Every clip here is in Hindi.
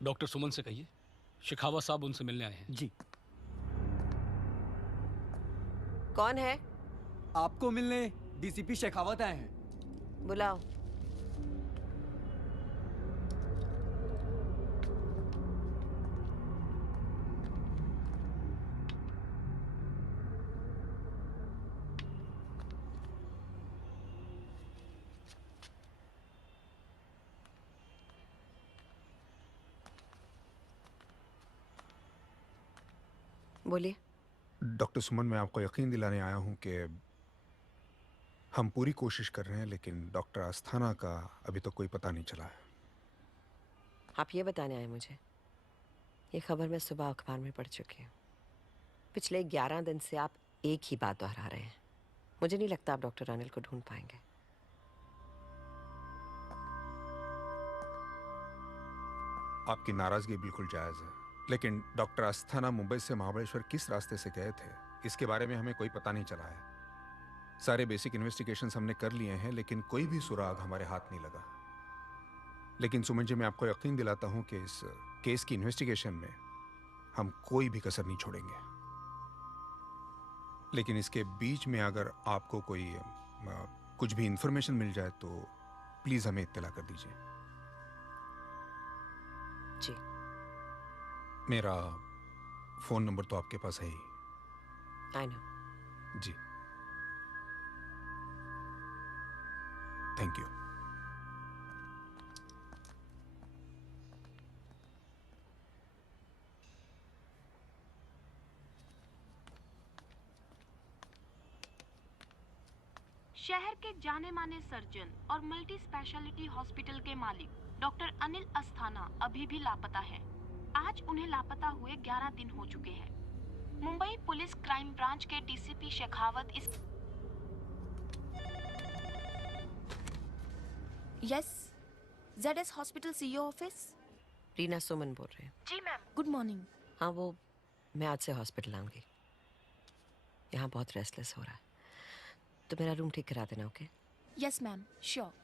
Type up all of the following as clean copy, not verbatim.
डॉक्टर सुमन से कहिए शेखावत साहब उनसे मिलने आए हैं। जी। कौन है? आपको मिलने डीसीपी शेखावत आए हैं। बुलाओ। बोलिए। डॉक्टर सुमन, मैं आपको यकीन दिलाने आया हूं कि हम पूरी कोशिश कर रहे हैं, लेकिन डॉक्टर अस्थाना का अभी तक कोई पता नहीं चला है। आप ये बताने आए मुझे? ये खबर मैं सुबह अखबार में पढ़ चुकी हूँ। पिछले 11 दिन से आप एक ही बात दोहरा रहे हैं। मुझे नहीं लगता आप डॉक्टर अनिल को ढूंढ पाएंगे। आपकी नाराजगी बिल्कुल जायज है, लेकिन डॉक्टर अस्थाना मुंबई से महाबलेश्वर किस रास्ते से गए थे, इसके बारे में हमें कोई पता नहीं चला है। सारे बेसिक इन्वेस्टिगेशंस हमने कर लिए हैं, लेकिन कोई भी सुराग हमारे हाथ नहीं लगा। लेकिन सुमन जी, मैं आपको यकीन दिलाता हूं कि इस केस की इन्वेस्टिगेशन में हम कोई भी कसर नहीं छोड़ेंगे। लेकिन इसके बीच में अगर आपको कोई कुछ भी इंफॉर्मेशन मिल जाए तो प्लीज हमें इत्तला कर दीजिए। जी। मेरा फोन नंबर तो आपके पास है ही। I know. जी, थैंक यू। शहर के जाने माने सर्जन और मल्टी स्पेशलिटी हॉस्पिटल के मालिक डॉक्टर अनिल अस्थाना अभी भी लापता है। आज उन्हें लापता हुए 11 दिन हो चुके हैं। मुंबई पुलिस क्राइम ब्रांच के डीसीपी शेखावत इस yes, ZS hospital CEO office. Reena Suman बोल रहे हैं। जी मैम। Good morning. हाँ, वो मैं आज से हॉस्पिटल आऊंगी। यहाँ बहुत रेस्टलेस हो रहा है, तो मेरा रूम ठीक करा देना। Okay? Yes ma'am, sure.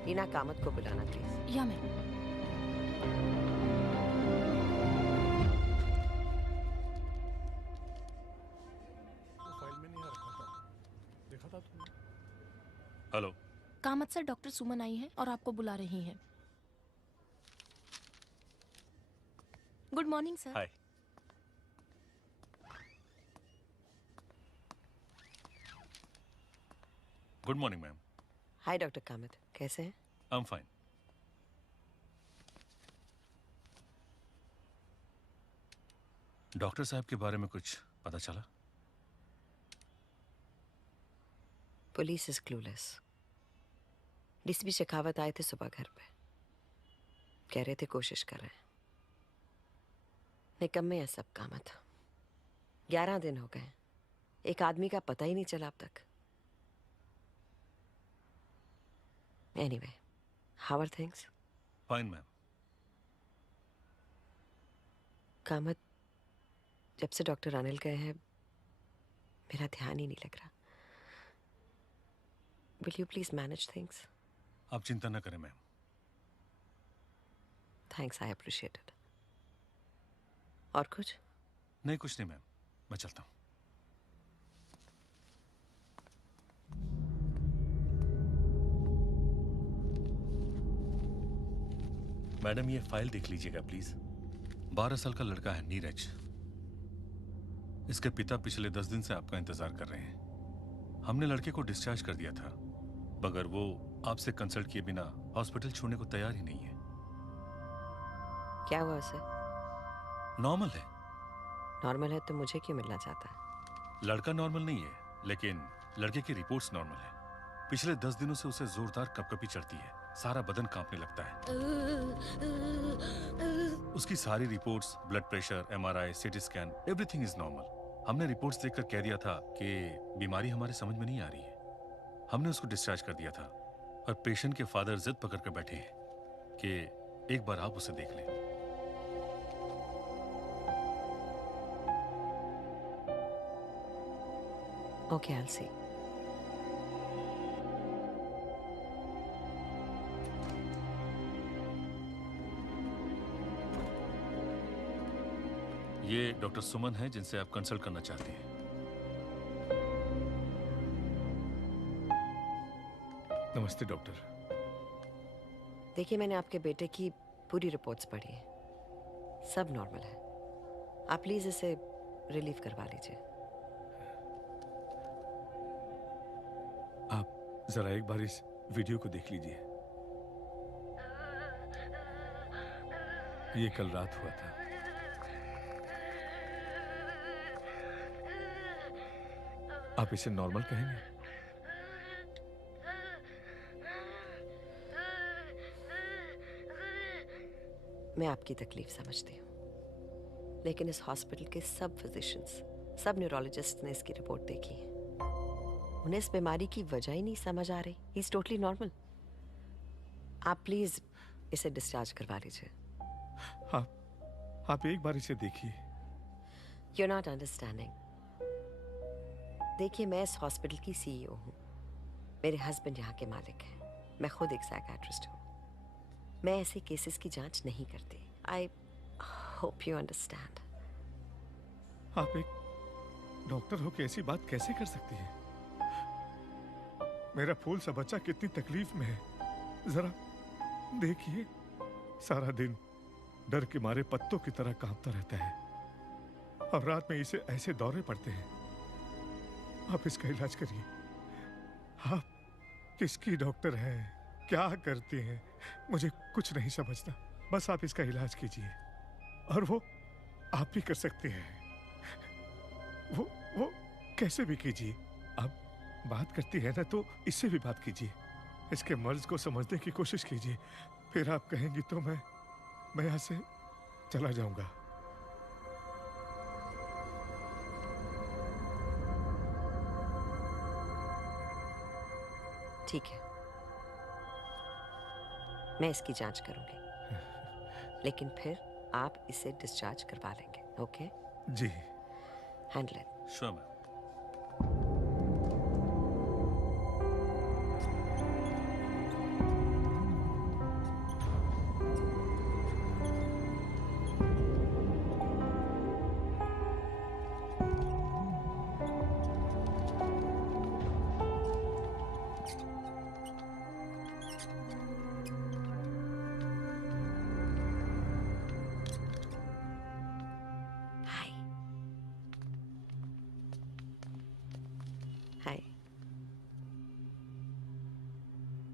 Reena Kamat को बुलाना प्लीज। या मैम। फाइल में नहीं आ रखा था, देखा था तुमने? Hello. Kamat sir, doctor Suman आई हैं और आपको बुला रही हैं। Good morning sir. Hi. Good morning ma'am. Hi doctor Kamat, कैसे हैं? I am fine. डॉक्टर साहब के बारे में कुछ पता चला? Police is clueless. DCP Shekhawat आए थे सुबह घर पे, कह रहे थे कोशिश कर रहे हैं। निकम्मे है सब काम था। 11 दिन हो गए, एक आदमी का पता ही नहीं चला अब तक। Anyway, how are things? Fine ma'am. Kamath, जब से डॉक्टर अनिल गए हैं मेरा ध्यान ही नहीं लग रहा। Will you please manage things? आप चिंता न करें ma'am. Thanks, I appreciate it. और कुछ? नहीं, कुछ नहीं मैम, मैं चलता हूँ। मैडम, ये फाइल देख लीजिएगा प्लीज। 12 साल का लड़का है नीरज। इसके पिता पिछले 10 दिन से आपका इंतजार कर रहे हैं। हमने लड़के को डिस्चार्ज कर दिया था, मगर वो आपसे कंसल्ट किए बिना हॉस्पिटल छोड़ने को तैयार ही नहीं है। क्या हुआ उसे? नॉर्मल है। नॉर्मल है तो मुझे क्यों मिलना चाहता है? लड़का नॉर्मल नहीं है, लेकिन लड़के की रिपोर्ट्स नॉर्मल है। पिछले 10 दिनों से उसे जोरदार कपकपी चढ़ती है, सारा बदन कांपने लगता है। उसकी सारी reports, blood pressure, MRI, CT scan, everything is normal. हमने रिपोर्ट्स देखकर कह दिया था कि बीमारी हमारे समझ में नहीं आ रही है। हमने उसको डिस्चार्ज कर दिया था, और पेशेंट के फादर जिद पकड़ कर बैठे हैं कि एक बार आप उसे देख लें। Okay, I will see. ये डॉक्टर सुमन है जिनसे आप कंसल्ट करना चाहते हैं। नमस्ते डॉक्टर। देखिए, मैंने आपके बेटे की पूरी रिपोर्ट्स पढ़ी है, सब नॉर्मल है। आप प्लीज इसे रिलीव करवा लीजिए। आप जरा एक बार इस वीडियो को देख लीजिए। ये कल रात हुआ था। आप इसे नॉर्मल कहेंगे? मैं आपकी तकलीफ समझती हूँ, लेकिन इस हॉस्पिटल के सब फिजिशियंस, सब न्यूरोलॉजिस्ट ने इसकी रिपोर्ट देखी है। उन्हें इस बीमारी की वजह ही नहीं समझ आ रही। He is totally normal. आप प्लीज इसे डिस्चार्ज करवा लीजिए। आप एक बार इसे देखिए। You are not understanding. देखिए, मैं इस हॉस्पिटल की सीईओ हूँ। मेरे हस्बैंड यहाँ के मालिक हैं। मैं खुद एक साइकियाट्रिस्ट हूँ। मैं ऐसे केसेस की जांच नहीं करती। I hope you understand. आप एक डॉक्टर हो के ऐसी बात कैसे कर सकती हैं? मेरा फूल सा बच्चा कितनी तकलीफ में है, जरा देखिए। सारा दिन डर के मारे पत्तों की तरह कांपता रहता है, और रात में इसे ऐसे दौरे पड़ते हैं। आप इसका इलाज करिए। आप किसकी डॉक्टर हैं, क्या करते हैं, मुझे कुछ नहीं समझना। बस आप इसका इलाज कीजिए, और वो आप ही कर सकते हैं। वो कैसे भी कीजिए। आप बात करती है ना, तो इससे भी बात कीजिए। इसके मर्ज को समझने की कोशिश कीजिए। फिर आप कहेंगी तो मैं यहाँ से चला जाऊंगा। ठीक है, मैं इसकी जांच करूंगी, लेकिन फिर आप इसे डिस्चार्ज करवा लेंगे। ओके जी। Handle it. Sure ma'am. Hi. Hi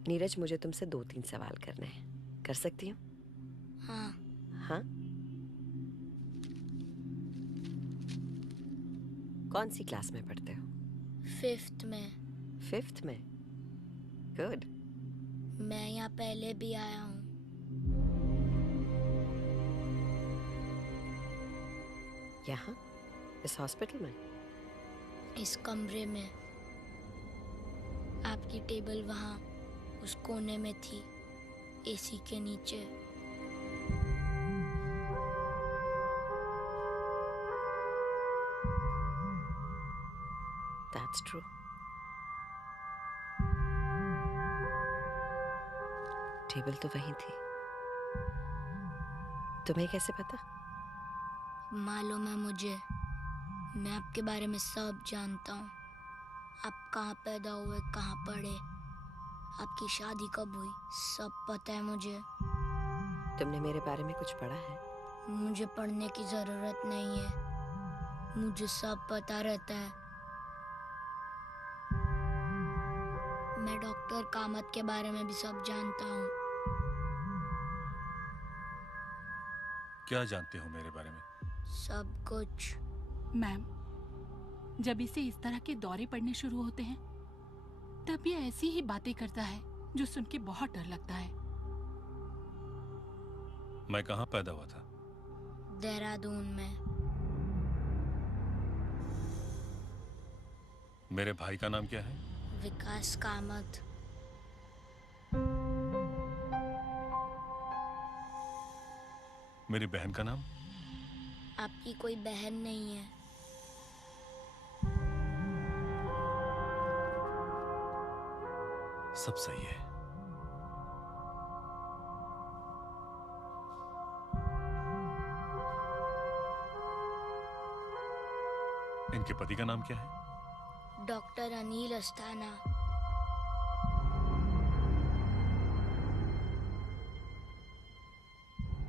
Neeraj, मुझे तुमसे 2-3 सवाल करने हैं। कर सकती हूँ? हाँ। हाँ। कौन सी क्लास में पढ़ते हो? 5th में। 5th में? गुड। मैं यहाँ पहले भी आया हूँ। यहाँ? इस हॉस्पिटल में? इस कमरे में। आपकी टेबल वहाँ उस कोने में थी, एसी के नीचे। That's true. टेबल तो वहीं थी। तुम्हें कैसे पता? मालूम है मुझे। मैं आपके बारे में सब जानता हूँ। आप कहाँ पैदा हुए, कहाँ पढ़े, आपकी शादी कब हुई, सब पता है मुझे। तुमने मेरे बारे में कुछ पढ़ा है? मुझे पढ़ने की जरूरत नहीं है, मुझे सब पता रहता है। मैं डॉक्टर कामत के बारे में भी सब जानता हूँ। क्या जानते हो मेरे बारे में? सब कुछ। मैम, जब इसे इस तरह के दौरे पड़ने शुरू होते हैं तब ये ऐसी ही बातें करता है जो सुन के बहुत डर लगता है। मैं कहाँ पैदा हुआ था? देहरादून में। मेरे भाई का नाम क्या है? विकास कामत। मेरी बहन का नाम? आपकी कोई बहन नहीं है। सब सही है। इनके पति का नाम क्या है? डॉक्टर अनिल अस्थाना।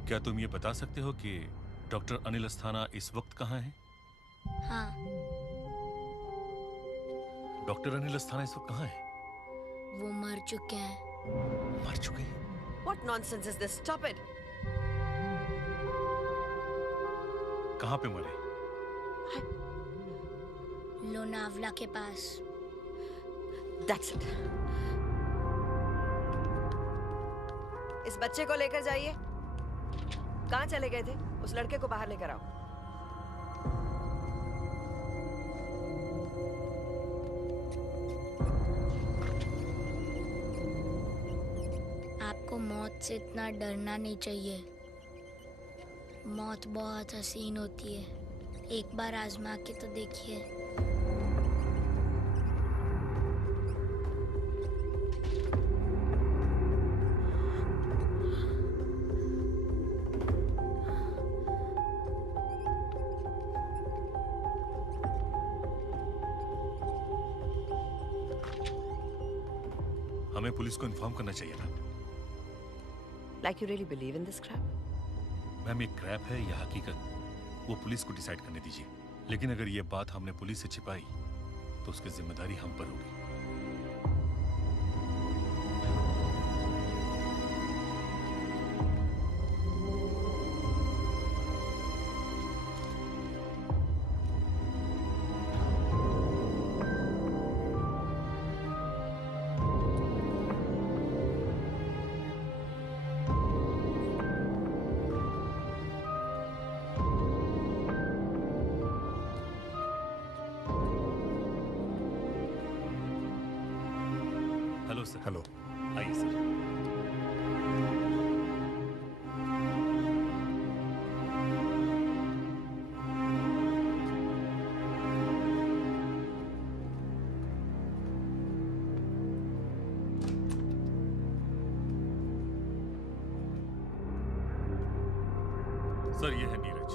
क्या तुम ये बता सकते हो कि डॉक्टर अनिल अस्थाना इस वक्त कहाँ है? हाँ। डॉक्टर अनिल अस्थाना इस वक्त कहाँ है? वो मर चुके हैं। मर चुके हैं? What nonsense is this? Stop it! कहाँ पे मरे? लोनावला के पास। That's it. इस बच्चे को लेकर जाइए। कहाँ चले गए थे? उस लड़के को बाहर लेकर आओ। आपको मौत से इतना डरना नहीं चाहिए। मौत बहुत हसीन होती है, एक बार आजमा के तो देखिए। हमें पुलिस को इन्फॉर्म करना चाहिए था। Like you really believe in this crap? Ma'am, ये क्रैप है या हकीकत, वो पुलिस को डिसाइड करने दीजिए। लेकिन अगर ये बात हमने पुलिस से छिपाई तो उसकी जिम्मेदारी हम पर होगी। Hello sir. हेलो। आइए सर। सर, ये है नीरज।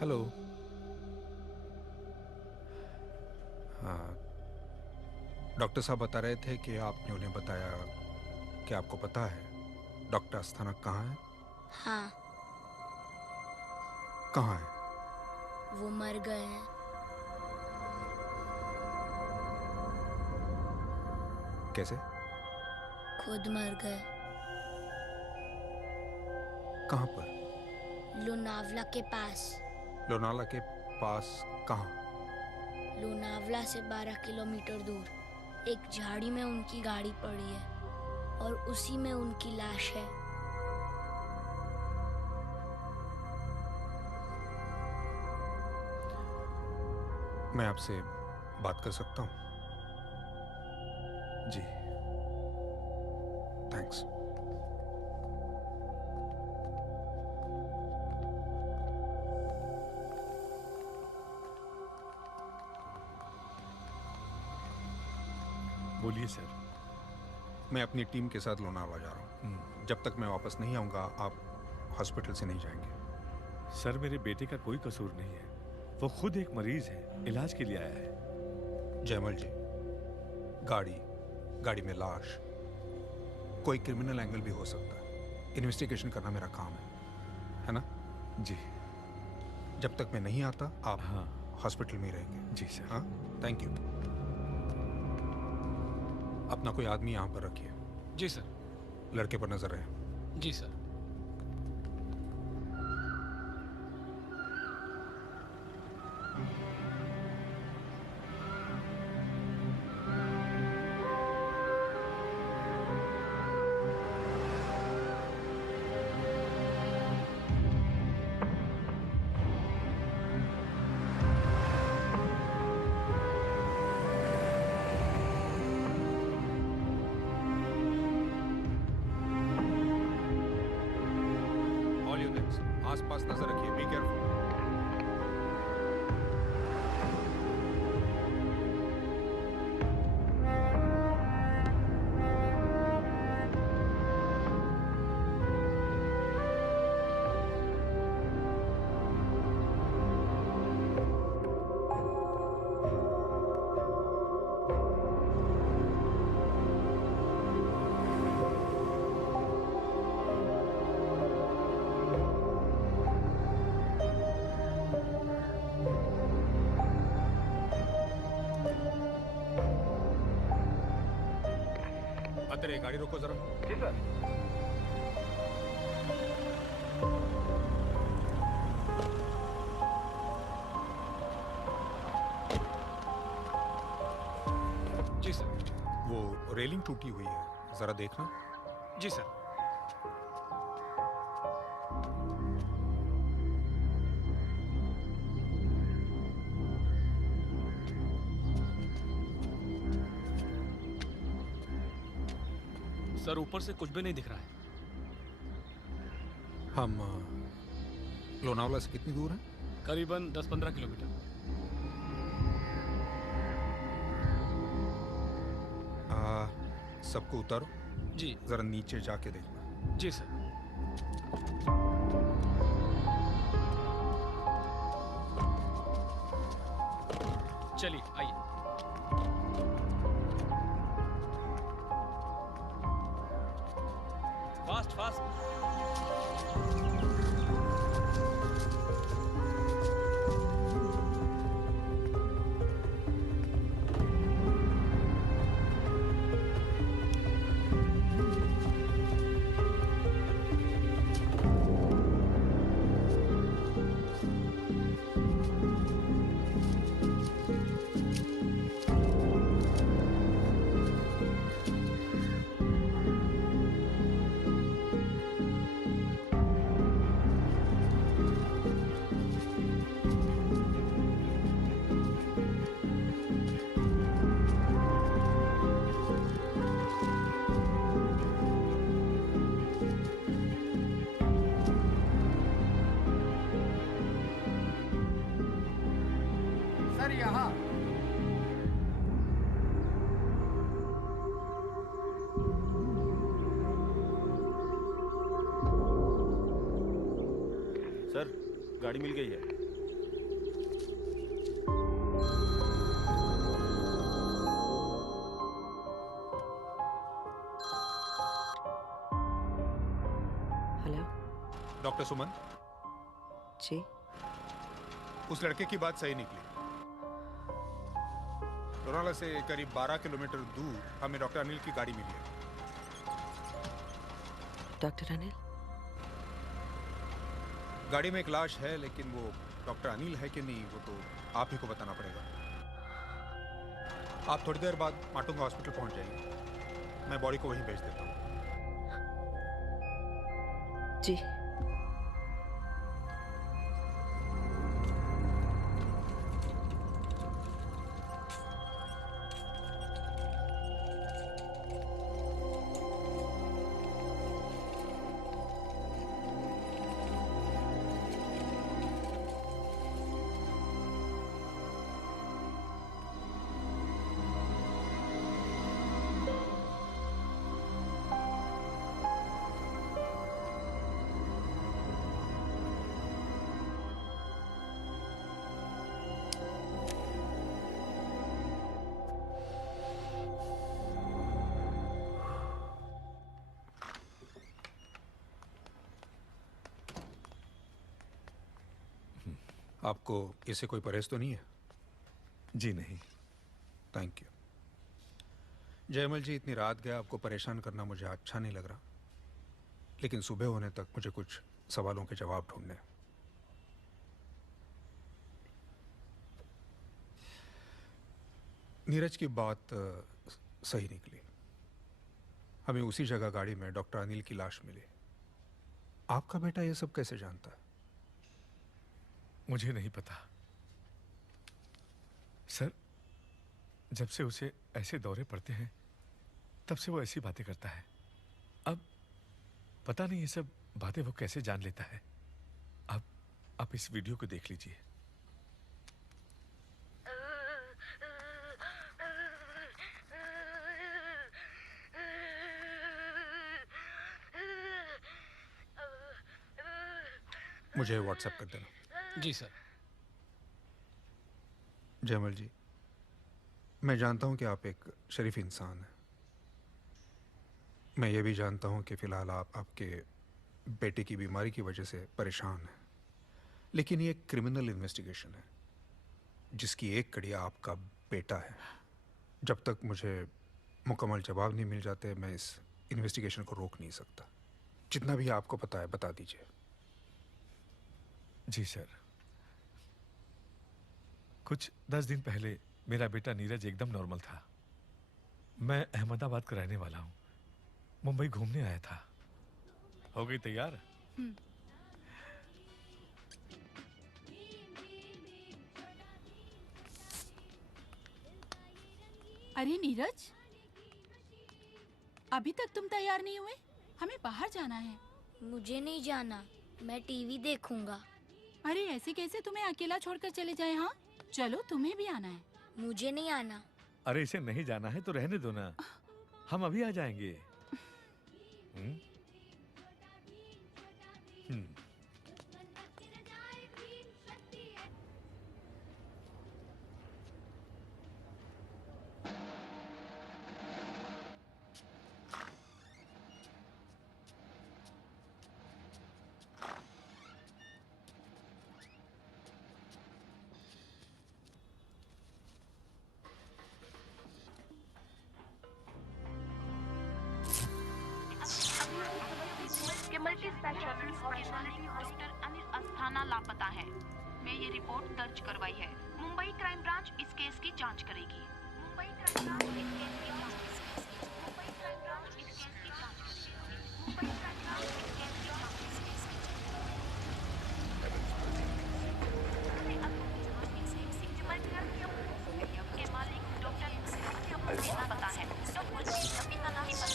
हेलो। हाँ, डॉक्टर साहब बता रहे थे कि आपने उन्हें बताया कि आपको पता है डॉक्टर अस्थाना कहाँ है? हाँ। कहाँ है? वो मर गए हैं। कैसे? खुद मर गए। कहाँ पर? लोनावला के पास। लोनावला के पास कहाँ? लोनावला से 12 किलोमीटर दूर एक झाड़ी में उनकी गाड़ी पड़ी है और उसी में उनकी लाश है। मैं आपसे बात कर सकता हूँ? जी, थैंक्स। बोलिए सर। मैं अपनी टीम के साथ लोनावला जा रहा हूँ। जब तक मैं वापस नहीं आऊँगा आप हॉस्पिटल से नहीं जाएंगे। सर मेरे बेटे का कोई कसूर नहीं है, वो खुद एक मरीज है, इलाज के लिए आया है। जयमल जी, गाड़ी में लाश, कोई क्रिमिनल एंगल भी हो सकता है। इन्वेस्टिगेशन करना मेरा काम है ना? जी। जब तक मैं नहीं आता आप हाँ हॉस्पिटल में ही रहेंगे। जी सर। हाँ, थैंक यू। अपना कोई आदमी यहाँ पर रखिए। जी सर। लड़के पर नजर रहे। जी सर। आसपास नजर रखिए, बी केयरफुल। अरे गाड़ी रोको जरा। जी सर। जी सर। वो रेलिंग टूटी हुई है, जरा देखना। जी सर। सर ऊपर से कुछ भी नहीं दिख रहा है। हम लोनावला से कितनी दूर हैं? करीबन 10-15 किलोमीटर। सबको उतारो। जी। जरा नीचे जाके देखना। जी सर। चलिए आइए। Fast fast. सर यहाँ। सर गाड़ी मिल गई है। हेलो। डॉक्टर सुमन, जी। उस लड़के की बात सही निकली। लोनावाला से करीब 12 किलोमीटर दूर हमें डॉक्टर अनिल की गाड़ी मिली है। डॉक्टर अनिल? गाड़ी में एक लाश है, लेकिन वो डॉक्टर अनिल है कि नहीं वो तो आप ही को बताना पड़ेगा। आप थोड़ी देर बाद माटुंगा हॉस्पिटल पहुंच जाइए, मैं बॉडी को वहीं भेज देता हूँ। जी। आपको इससे कोई परहेज तो नहीं है? जी नहीं। Thank you. जयमल जी, इतनी रात गया आपको परेशान करना मुझे अच्छा नहीं लग रहा, लेकिन सुबह होने तक मुझे कुछ सवालों के जवाब ढूंढने। नीरज की बात सही निकली। हमें उसी जगह गाड़ी में डॉक्टर अनिल की लाश मिली। आपका बेटा ये सब कैसे जानता है? मुझे नहीं पता सर। जब से उसे ऐसे दौरे पड़ते हैं तब से वो ऐसी बातें करता है। अब पता नहीं ये सब बातें वो कैसे जान लेता है। अब आप इस वीडियो को देख लीजिए। मुझे व्हाट्सएप कर देना। जी सर। जयमल जी, मैं जानता हूं कि आप एक शरीफ इंसान हैं। मैं ये भी जानता हूं कि फ़िलहाल आप आपके बेटे की बीमारी की वजह से परेशान हैं, लेकिन ये एक क्रिमिनल इन्वेस्टिगेशन है जिसकी एक कड़ी आपका बेटा है। जब तक मुझे मुकम्मल जवाब नहीं मिल जाते मैं इस इन्वेस्टिगेशन को रोक नहीं सकता। जितना भी आपको पता है बता दीजिए। जी सर। कुछ 10 दिन पहले मेरा बेटा नीरज एकदम नॉर्मल था। मैं अहमदाबाद का रहने वाला हूँ। मुंबई घूमने आया था। हो गई तैयार? अरे नीरज, अभी तक तुम तैयार नहीं हुए? हमें बाहर जाना है। मुझे नहीं जाना, मैं टीवी देखूंगा। अरे ऐसे कैसे तुम्हें अकेला छोड़कर चले जाए? हाँ चलो, तुम्हें भी आना है। मुझे नहीं आना। अरे इसे नहीं जाना है तो रहने दो ना, हम अभी आ जाएंगे। हम्म? हम्म। Multi speciality hospital doctor Anil Asthana लापता है। मैं ये रिपोर्ट दर्ज करवाई है। मुंबई क्राइम ब्रांच इस केस की जांच करेगी। मुंबई क्राइम ब्रांच इस केस की जांच करेगी। मुंबई क्राइम ब्रांच इस केस की जांच करेगी। मुंबई क्राइम ब्रांच इस केस की जांच करेगी। के मालिक डॉक्टर अनिल लापता है। मुंबई क्राइम ब्रांच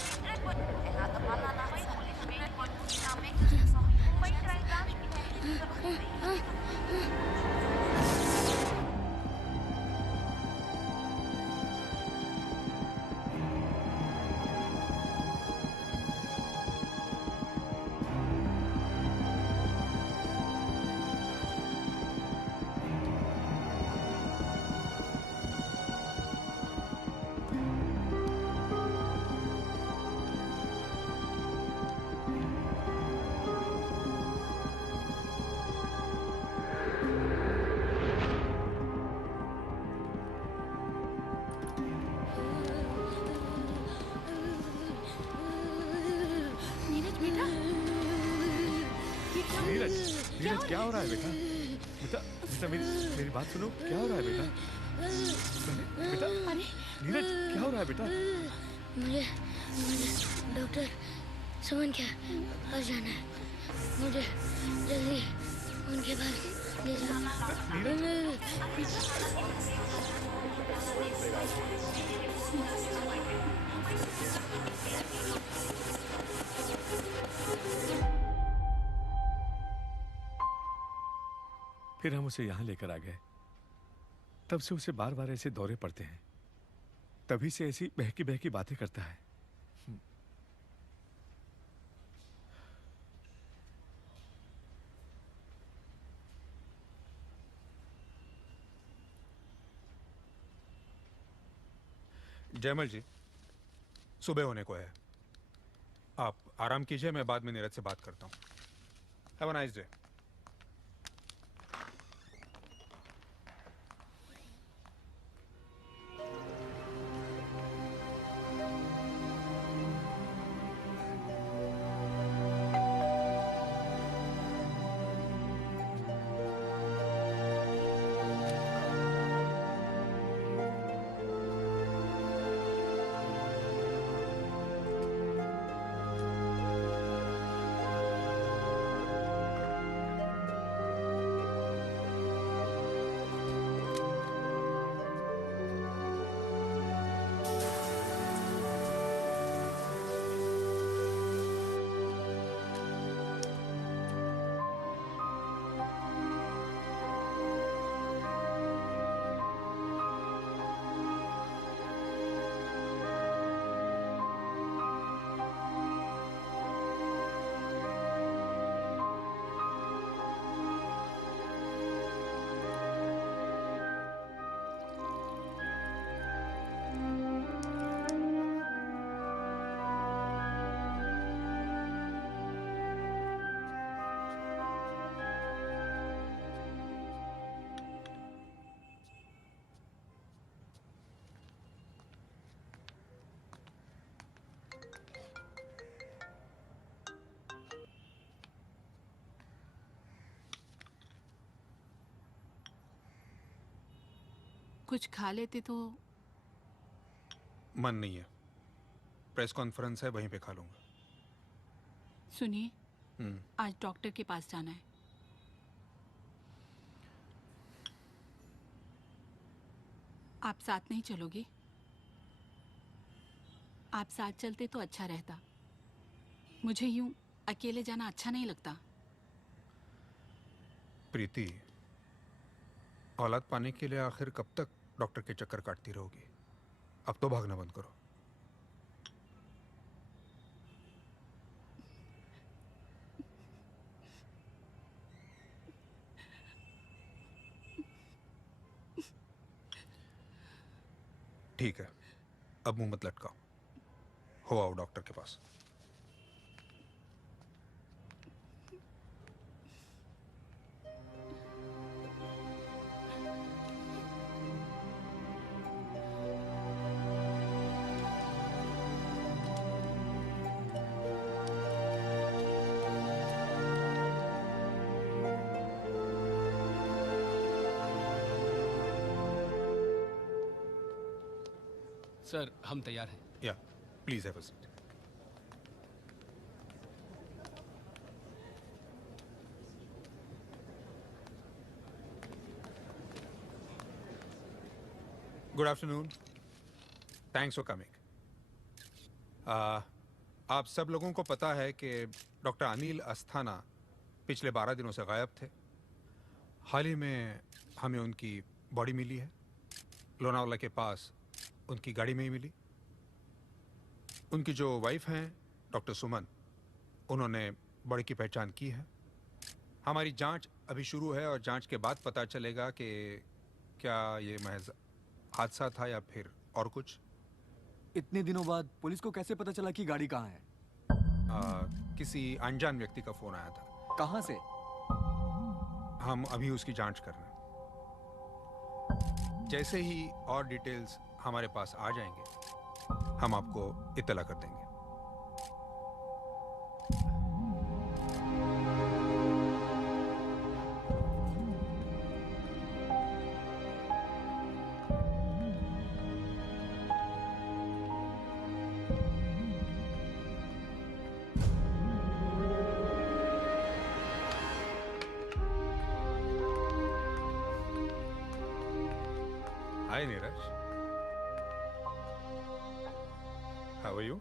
नीरज क्या हो रहा है बेटा? बेटा बेटा मेरी बात सुनो, क्या हो रहा है बेटा? बेटा नीरज क्या हो रहा है बेटा? मुझे डॉक्टर सुमन के पास जाना है। मुझे जल्दी उनके पास ले जाओ। फिर हम उसे यहाँ लेकर आ गए। तब से उसे बार बार ऐसे दौरे पड़ते हैं। तभी से ऐसी बहकी बहकी बातें करता है। जयमल जी, सुबह होने को है। आप आराम कीजिए, मैं बाद में नीरज से बात करता हूँ। Have a nice day. कुछ खा लेते तो। मन नहीं है। प्रेस कॉन्फ्रेंस है, वहीं पे खा लूंगा। सुनिए, आज डॉक्टर के पास जाना है। आप साथ नहीं चलोगे? आप साथ चलते तो अच्छा रहता। मुझे यूं अकेले जाना अच्छा नहीं लगता। प्रीति, औलाद पाने के लिए आखिर कब तक डॉक्टर के चक्कर काटती रहोगी? अब तो भागना बंद करो। ठीक है, अब मुंह मत लटकाओ। हो आओ डॉक्टर के पास। सर, हम तैयार हैं। या please have a seat. Good afternoon, thanks for coming. आप सब लोगों को पता है कि डॉक्टर अनिल अस्थाना पिछले 12 दिनों से गायब थे। हाल ही में हमें उनकी बॉडी मिली है। लोनावाला के पास उनकी गाड़ी में ही मिली। उनकी जो वाइफ हैं डॉक्टर सुमन, उन्होंने बॉडी की पहचान की है। हमारी जांच अभी शुरू है और जांच के बाद पता चलेगा कि क्या ये महज हादसा था या फिर और कुछ। इतने दिनों बाद पुलिस को कैसे पता चला कि गाड़ी कहाँ है? किसी अनजान व्यक्ति का फोन आया था। कहाँ से? हम अभी उसकी जांच कर रहे हैं। जैसे ही और डिटेल्स हमारे पास आ जाएंगे, हम आपको इत्तला कर देंगे। हाय नीरज, हाउ आर यू?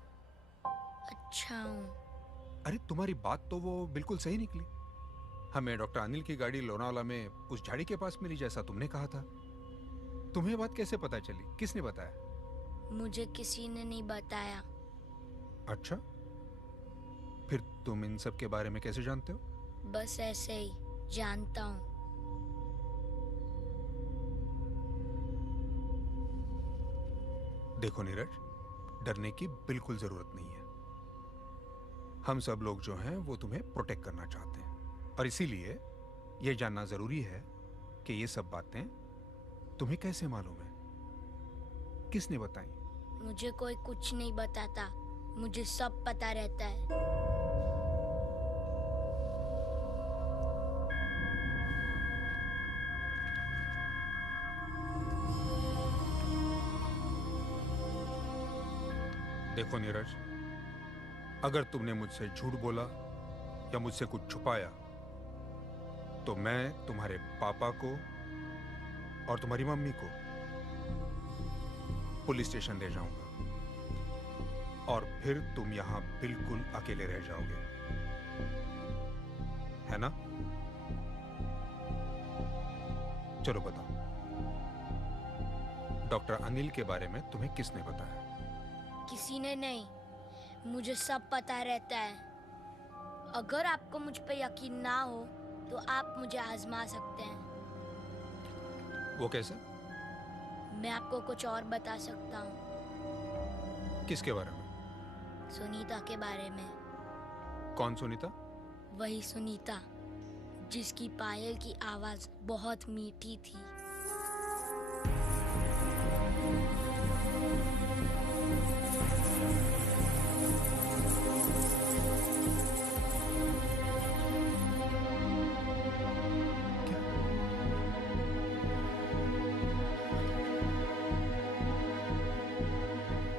अच्छा हूँ। अरे तुम्हारी बात तो वो बिल्कुल सही निकली। हमें डॉक्टर अनिल की गाड़ी लोनावाला में उस झाड़ी के पास मिली जैसा तुमने कहा था। तुम्हें बात कैसे पता चली? किसने बताया? मुझे किसी ने नहीं बताया। अच्छा, फिर तुम इन सब के बारे में कैसे जानते हो? बस ऐसे ही जानता हूँ। देखो नीरज, डरने की बिल्कुल जरूरत नहीं है। हम सब लोग जो हैं वो तुम्हें प्रोटेक्ट करना चाहते हैं, और इसीलिए ये जानना जरूरी है कि ये सब बातें तुम्हें कैसे मालूम है, किसने बताई? मुझे कोई कुछ नहीं बताता, मुझे सब पता रहता है। देखो नीरज, अगर तुमने मुझसे झूठ बोला या मुझसे कुछ छुपाया तो मैं तुम्हारे पापा को और तुम्हारी मम्मी को पुलिस स्टेशन ले जाऊंगा, और फिर तुम यहां बिल्कुल अकेले रह जाओगे, है ना? चलो बताओ, डॉक्टर अनिल के बारे में तुम्हें किसने बताया? किसी ने नहीं, मुझे सब पता रहता है। अगर आपको मुझ पे यकीन ना हो तो आप मुझे आजमा सकते हैं। वो कैसे? मैं आपको कुछ और बता सकता हूँ। किसके बारे में? सुनीता के बारे में। कौन सुनीता? वही सुनीता जिसकी पायल की आवाज बहुत मीठी थी।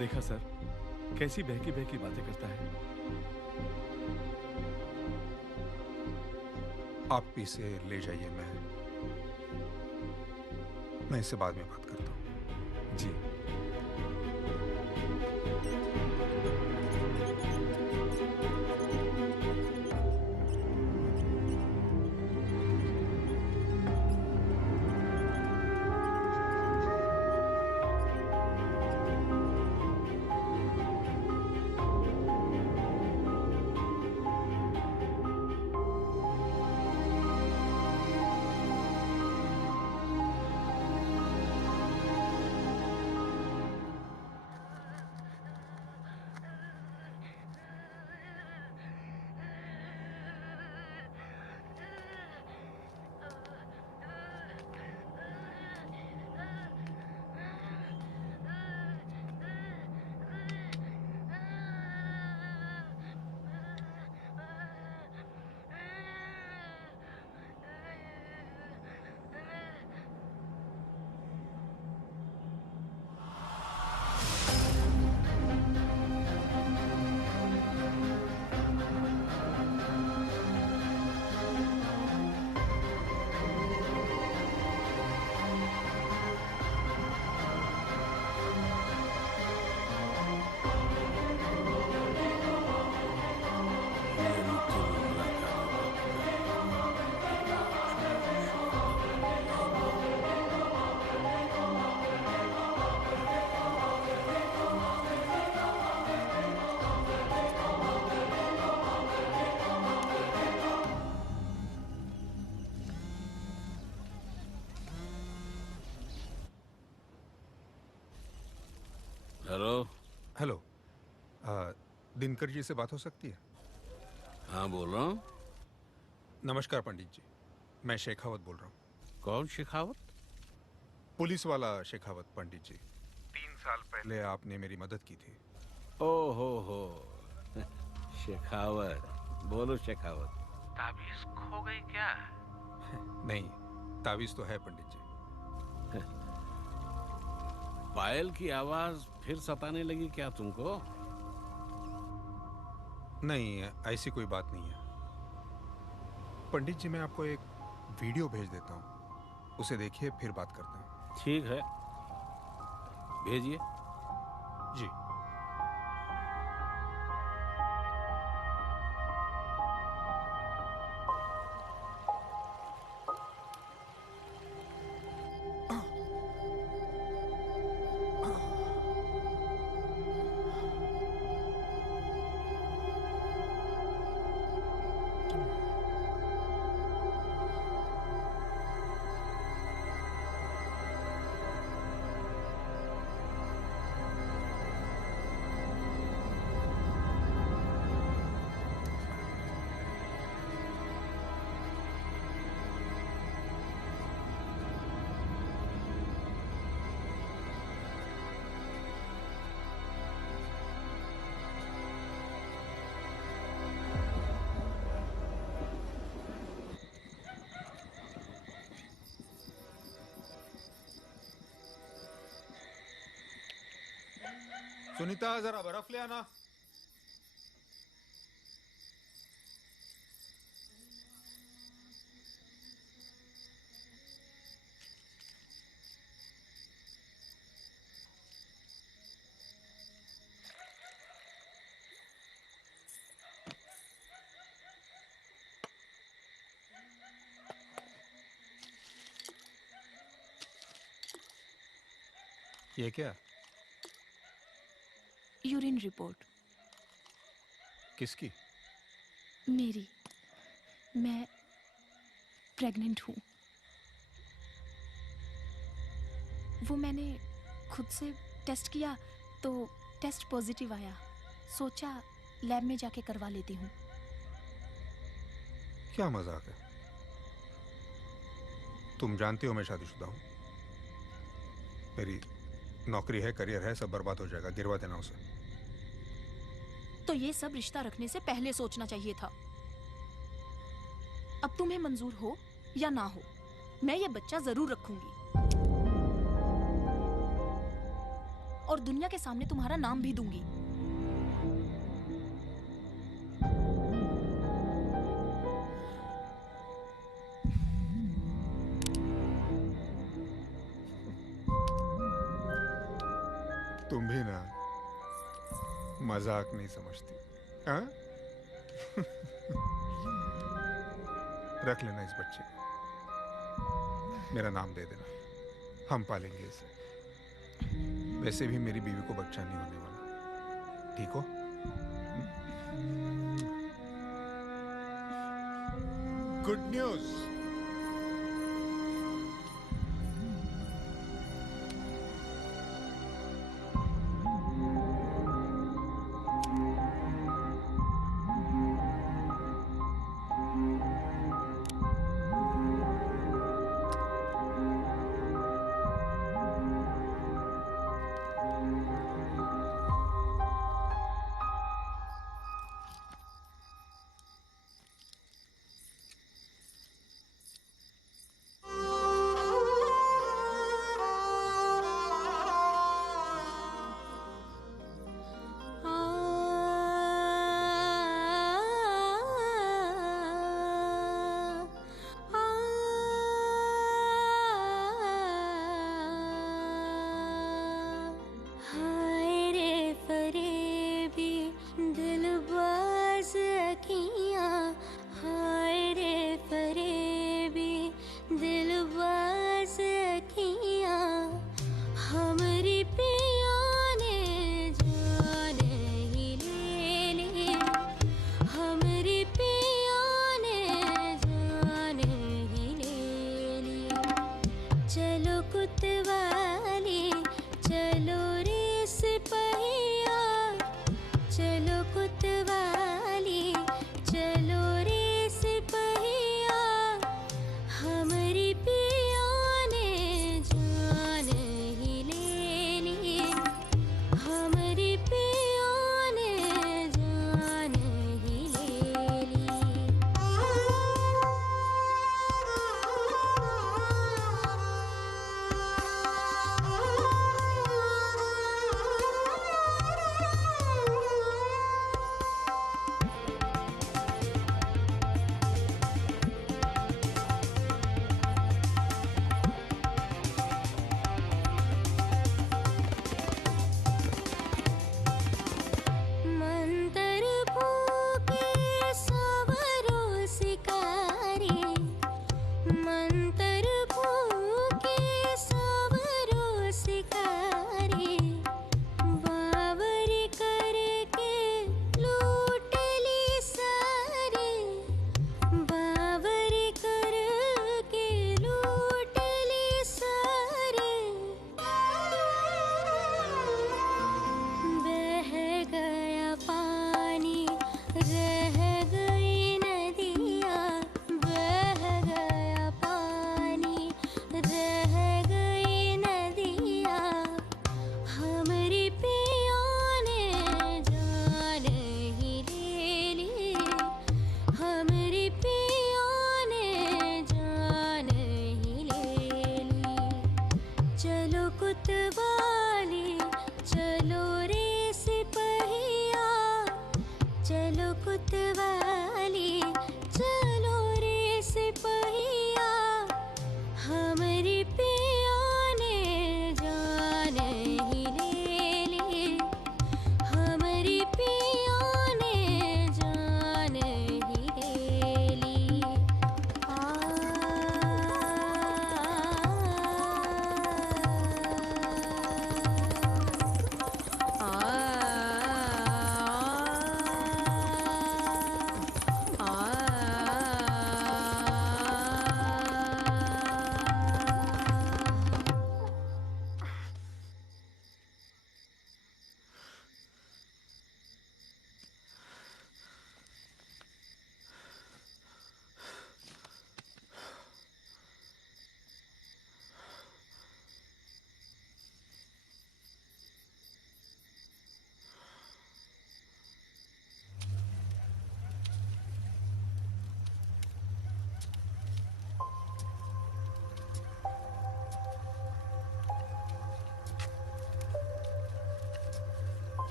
देखा सर, कैसी बहकी बहकी बातें करता है। आप इसे ले जाइए, मैं इससे बाद में बात करता हूँ। जी। हेलो। हेलो, दिनकर जी से बात हो सकती है? हाँ, बोल रहा हूँ। नमस्कार पंडित जी, मैं शेखावत बोल रहा हूँ। कौन शेखावत? पुलिस वाला शेखावत पंडित जी। 3 साल पहले आपने मेरी मदद की थी। ओ हो शेखावत, बोलो शेखावत। ताबीज खो गई क्या? नहीं, ताबीज तो है पंडित जी। पायल की आवाज फिर सताने लगी क्या तुमको? नहीं, ऐसी कोई बात नहीं है पंडित जी। मैं आपको एक वीडियो भेज देता हूँ, उसे देखिए, फिर बात करते हैं। ठीक है, भेजिए। जी। सुनीता, जरा बर्फ ले आना। ये क्या? Urine report. किसकी? मेरी। मैं प्रेग्नेंट हूँ। वो मैंने खुद से टेस्ट किया तो टेस्ट पॉजिटिव आया। सोचा लैब में जाके करवा लेती हूँ। क्या मजाक है? तुम जानती हो मैं शादीशुदा हूँ। मेरी नौकरी है, करियर है, सब बर्बाद हो जाएगा। गिरवा देना उसे। तो ये सब रिश्ता रखने से पहले सोचना चाहिए था। अब तुम्हें मंजूर हो या ना हो, मैं ये बच्चा जरूर रखूंगी और दुनिया के सामने तुम्हारा नाम भी दूंगी। तुम भी ना मजाक नहीं समझती, हाँ? रख लेना इस बच्चे को, मेरा नाम दे देना, हम पालेंगे इसे। वैसे भी मेरी बीवी को बच्चा नहीं होने वाला, ठीक हो? Good news.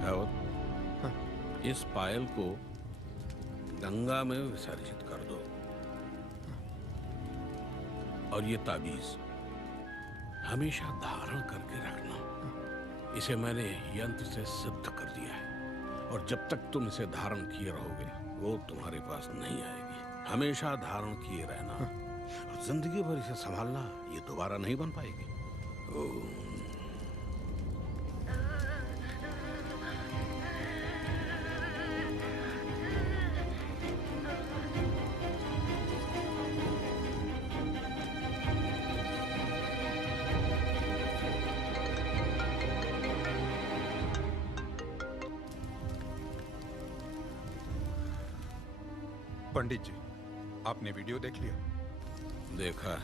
शेखावत, इस पायल को गंगा में विसर्जित कर दो और ये ताबीज हमेशा धारण करके रखना। इसे मैंने यंत्र से सिद्ध कर दिया है और जब तक तुम इसे धारण किए रहोगे वो तुम्हारे पास नहीं आएगी। हमेशा धारण किए रहना और जिंदगी भर इसे संभालना, ये दोबारा नहीं बन पाएगी। पंडित जी, आपने वीडियो देख लिया? देखा।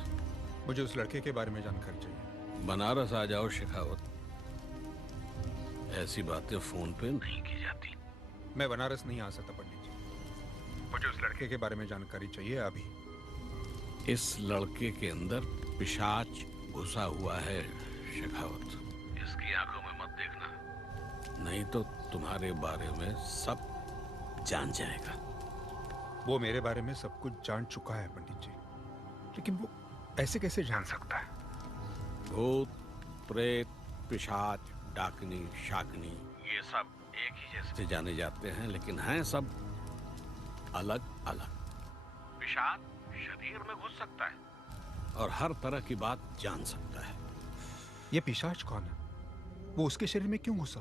मुझे उस लड़के के बारे में जानकारी चाहिए। बनारस आ जाओ शेखावत, ऐसी बातें फोन पे नहीं की जाती। मैं बनारस नहीं आ सकता पंडित जी, मुझे उस लड़के के बारे में जानकारी चाहिए अभी। इस लड़के के अंदर पिशाच घुसा हुआ है शेखावत, इसकी आंखों में मत देखना, नहीं तो तुम्हारे बारे में सब जान जाएगा। वो मेरे बारे में सब कुछ जान चुका है पंडित जी, लेकिन वो ऐसे कैसे जान सकता है? भूत, प्रेत, पिशाच, डाकनी, शाकनी, ये सब एक ही जैसे जाने जाते हैं, लेकिन हैं सब अलग अलग। पिशाच शरीर में घुस सकता है और हर तरह की बात जान सकता है। ये पिशाच कौन है? वो उसके शरीर में क्यों घुसा?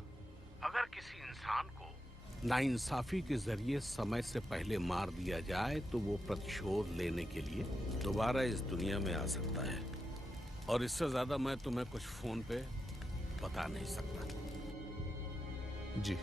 अगर किसी इंसान को नाइंसाफी के जरिए समय से पहले मार दिया जाए तो वो प्रतिशोध लेने के लिए दोबारा इस दुनिया में आ सकता है, और इससे ज्यादा मैं तुम्हें कुछ फोन पे बता नहीं सकता। जी।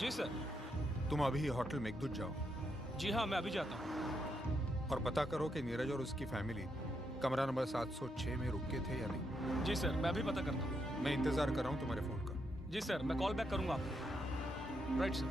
जी सर। तुम अभी होटल मेघदूत जाओ। जी हाँ, मैं अभी जाता हूँ। और पता करो कि नीरज और उसकी फैमिली कमरा नंबर 706 में रुके थे या नहीं। जी सर, मैं अभी पता करता हूँ। मैं इंतजार कर रहा हूँ तुम्हारे फोन का। जी सर, मैं कॉल बैक करूंगा आपको। Right sir.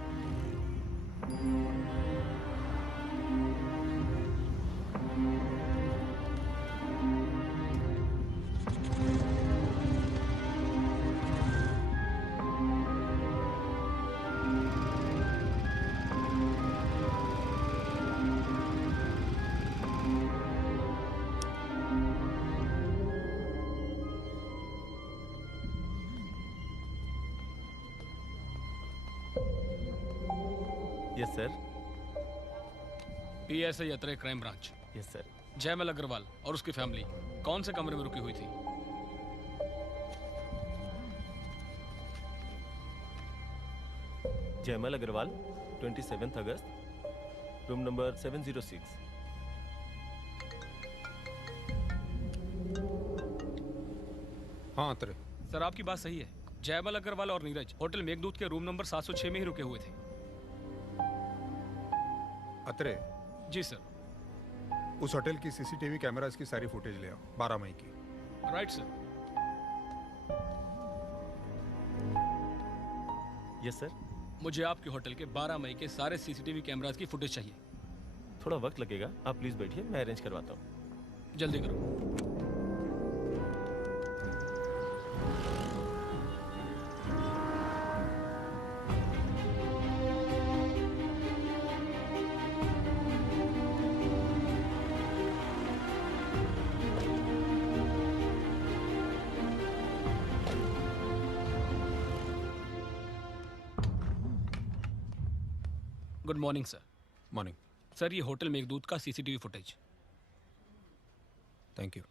Yes sir. PSI Atre, crime branch. Yes sir. Jaimal Agarwal और उसकी फैमिली कौन से कमरे में रुकी हुई थी? जयमल अग्रवाल, 27 अगस्त, रूम नंबर 706। हाँ अत्रे। सर, आपकी बात सही है। जयमल अग्रवाल और नीरज होटल मेघदूत के रूम नंबर 706 में ही रुके हुए थे। अत्रे। जी सर। उस होटल की सीसीटीवी कैमरास की सारी फुटेज ले आओ, 12 मई की। Right sir. Yes sir. मुझे आपके होटल के 12 मई के सारे सीसीटीवी कैमरास की फुटेज चाहिए। थोड़ा वक्त लगेगा, आप प्लीज बैठिए, मैं अरेंज करवाता हूँ। जल्दी करो। Good morning sir. Morning sir, ये होटल मेघदूत का सीसीटीवी फुटेज। Thank you.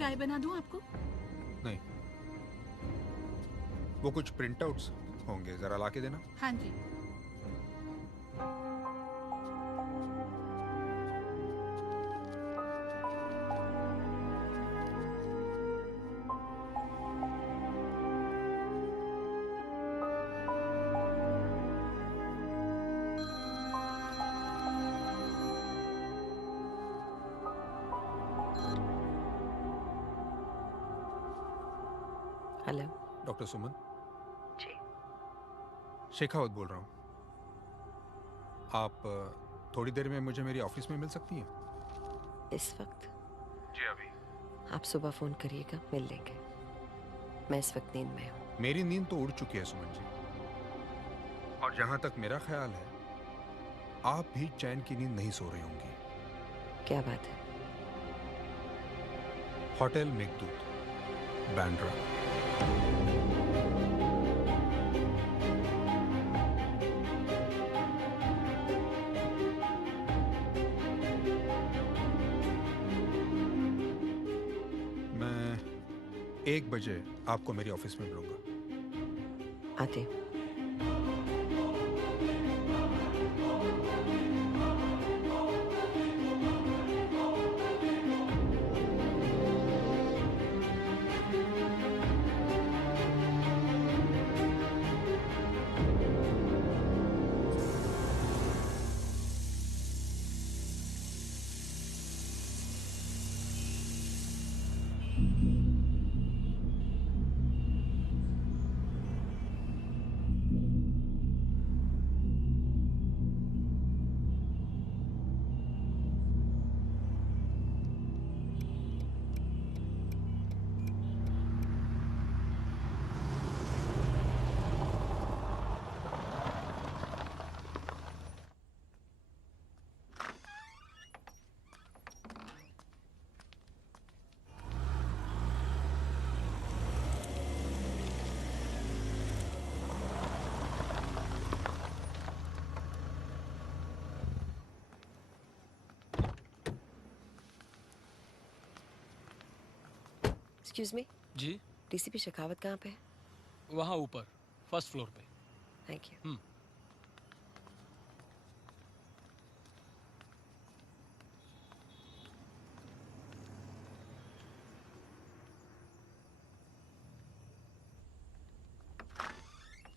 चाय बना दूं आपको? नहीं, वो कुछ प्रिंट आउट्स होंगे, जरा ला के देना। हाँ जी। हेलो डॉक्टर सुमन। जी। शेखावत बोल रहा हूँ। आप थोड़ी देर में मुझे मेरी ऑफिस में मिल सकती हैं? इस वक्त? जी अभी। आप सुबह फोन करिएगा, मिल लेंगे। मैं इस वक्त नींद में हूँ। मेरी नींद तो उड़ चुकी है सुमन जी, और जहां तक मेरा ख्याल है आप भी चैन की नींद नहीं सो रही होंगी। क्या बात है? होटल मेघदूत, बांद्रा। मैं 1 बजे आपको मेरी ऑफिस में मिलूंगा। आते। Excuse me. जी। डीसीपी शेखावत कहाँ पे है? वहाँ ऊपर, फर्स्ट फ्लोर पे। Thank you.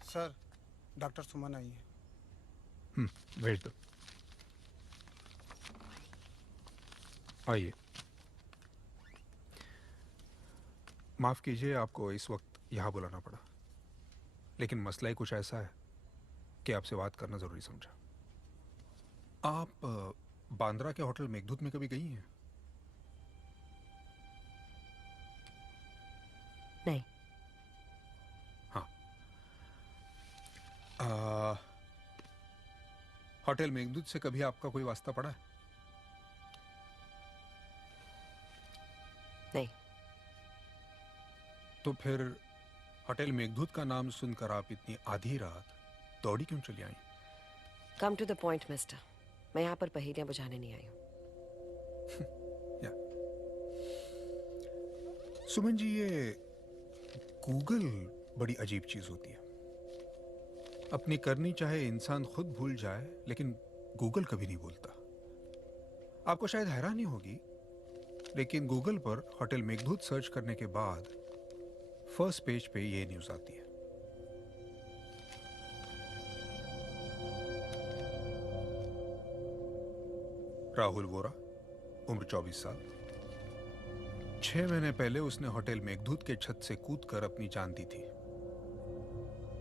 Sir, doctor Suman आई है। भेज दो। आइए। माफ कीजिए आपको इस वक्त यहाँ बुलाना पड़ा, लेकिन मसला ही कुछ ऐसा है कि आपसे बात करना जरूरी समझा। आप बांद्रा के होटल मेघदूत में कभी गई हैं? नहीं। हाँ। होटल मेघदूत से कभी आपका कोई वास्ता पड़ा है? नहीं। तो फिर होटल मेघदूत का नाम सुनकर आप इतनी आधी रात दौड़ी क्यों चली आई? Come to the point mister, मैं यहाँ पर पहेलियां बुझाने नहीं आई हूँ। सुमन जी, ये गूगल बड़ी अजीब चीज होती है। अपनी करनी चाहे इंसान खुद भूल जाए, लेकिन गूगल कभी नहीं भूलता। आपको शायद हैरानी होगी, लेकिन गूगल पर होटल मेघदूत सर्च करने के बाद फर्स्ट पेज पे ये न्यूज आती है। राहुल वोरा, उम्र 24 साल। 6 महीने पहले उसने होटल मेघदूत के छत से कूदकर अपनी जान दी थी।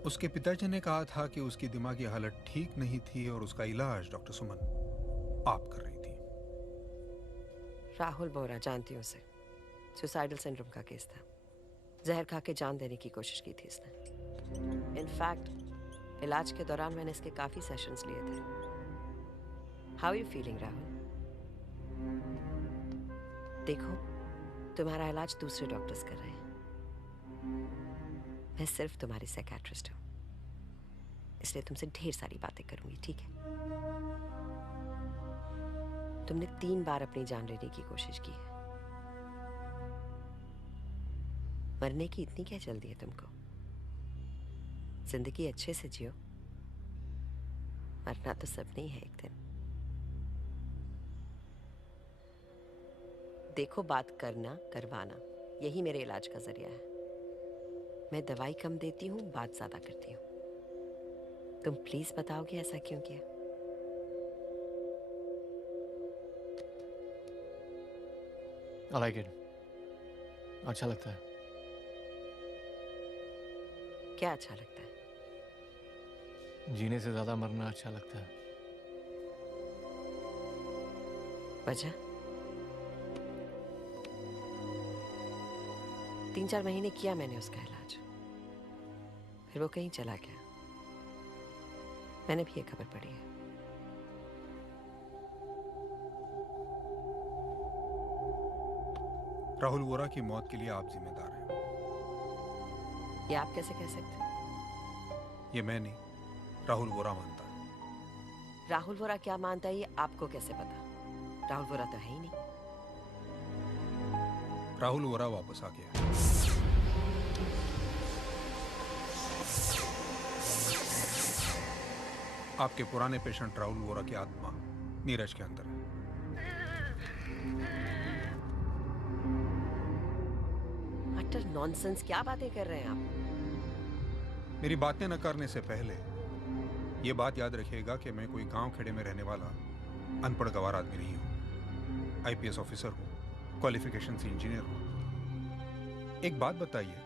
उसके पिताजी ने कहा था कि उसकी दिमागी हालत ठीक नहीं थी और उसका इलाज डॉक्टर सुमन आप कर रही थी। राहुल बोरा, जानती हूँ उसे। सुसाइडल सिंड्रोम का केस था। जहर खा के जान देने की कोशिश की थी इसने। इनफैक्ट इलाज के दौरान मैंने इसके काफी सेशंस लिए थे। How you feeling Rahul? देखो, तुम्हारा इलाज दूसरे डॉक्टर्स कर रहे हैं। मैं सिर्फ तुम्हारी साइकियाट्रिस्ट हूँ, इसलिए तुमसे ढेर सारी बातें करूंगी, ठीक है? तुमने 3 बार अपनी जान लेने की कोशिश की है। मरने की इतनी क्या जल्दी है तुमको? जिंदगी अच्छे से जियो, मरना तो सबने ही है एक दिन। देखो, बात करना करवाना यही मेरे इलाज का जरिया है। मैं दवाई कम देती हूँ, बात ज्यादा करती हूँ। तुम प्लीज बताओगे ऐसा क्यों किया? I like it. अच्छा लगता है। क्या अच्छा लगता है? जीने से ज्यादा मरना अच्छा लगता है। वजह? 3-4 महीने किया मैंने उसका इलाज, फिर वो कहीं चला गया। मैंने भी ये खबर पढ़ी है। राहुल वोरा की मौत के लिए आप जिम्मेदार हैं। ये आप कैसे कह सकते हैं? ये मैं नहीं, राहुल वोरा मानता है। राहुल वोरा क्या मानता है ये आपको कैसे पता? राहुल वोरा तो है ही नहीं। राहुल वोरा वापस आ गया। आपके पुराने पेशेंट राहुल वोरा की आत्मा नीरज के अंदर है। अटर नॉनसेंस, क्या बातें कर रहे हैं आप? मेरी बातें न करने से पहले ये बात याद रखिएगा कि मैं कोई गांव खेड़े में रहने वाला अनपढ़ गवार आदमी नहीं हूं। आईपीएस ऑफिसर हूं, क्वालिफिकेशन से इंजीनियर हूं। एक बात बताइए,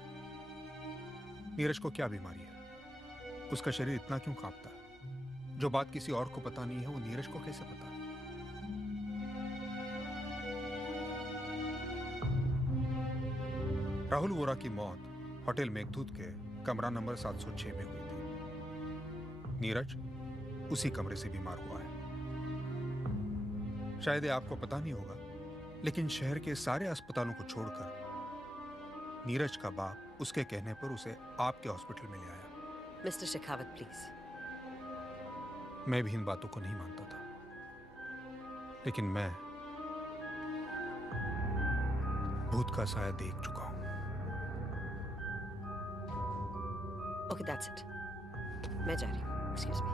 नीरज को क्या बीमारी है? उसका शरीर इतना क्यों कांपता है? जो बात किसी और को पता नहीं है वो नीरज को कैसे पता है? राहुल वोरा की मौत होटल मेघदूत के कमरा नंबर 706 में हुई थी। नीरज उसी कमरे से बीमार हुआ है। शायद ये आपको पता नहीं होगा, लेकिन शहर के सारे अस्पतालों को छोड़कर नीरज का बाप उसके कहने पर उसे आपके हॉस्पिटल में ले आया। Mister Shekhawat please. मैं भी इन बातों को नहीं मानता था, लेकिन मैं भूत का साया देख चुका हूं। Okay, that's it. मैं जा रही हूँ। Excuse me.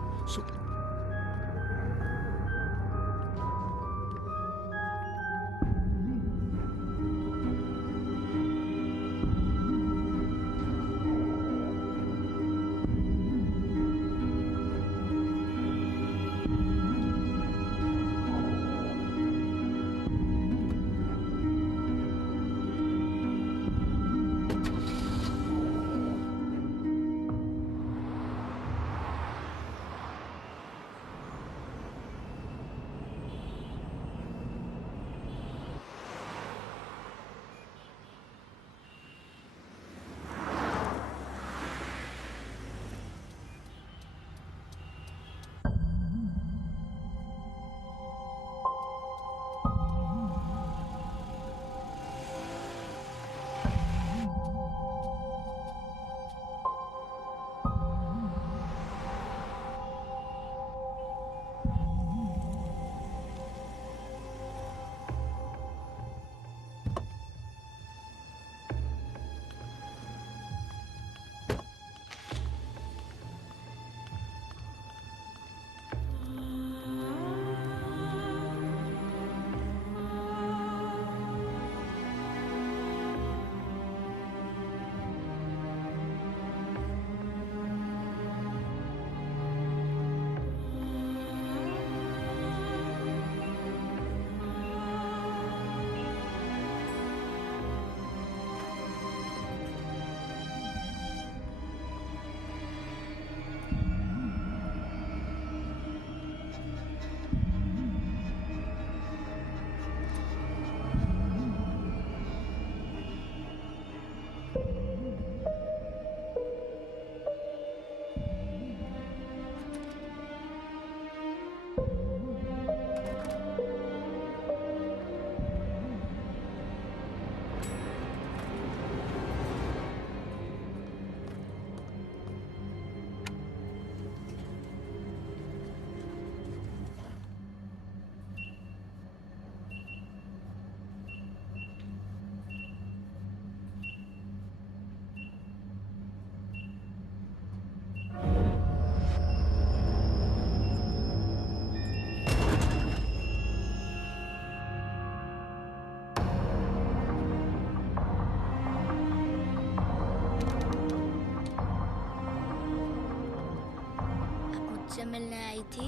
मिलने आई थी?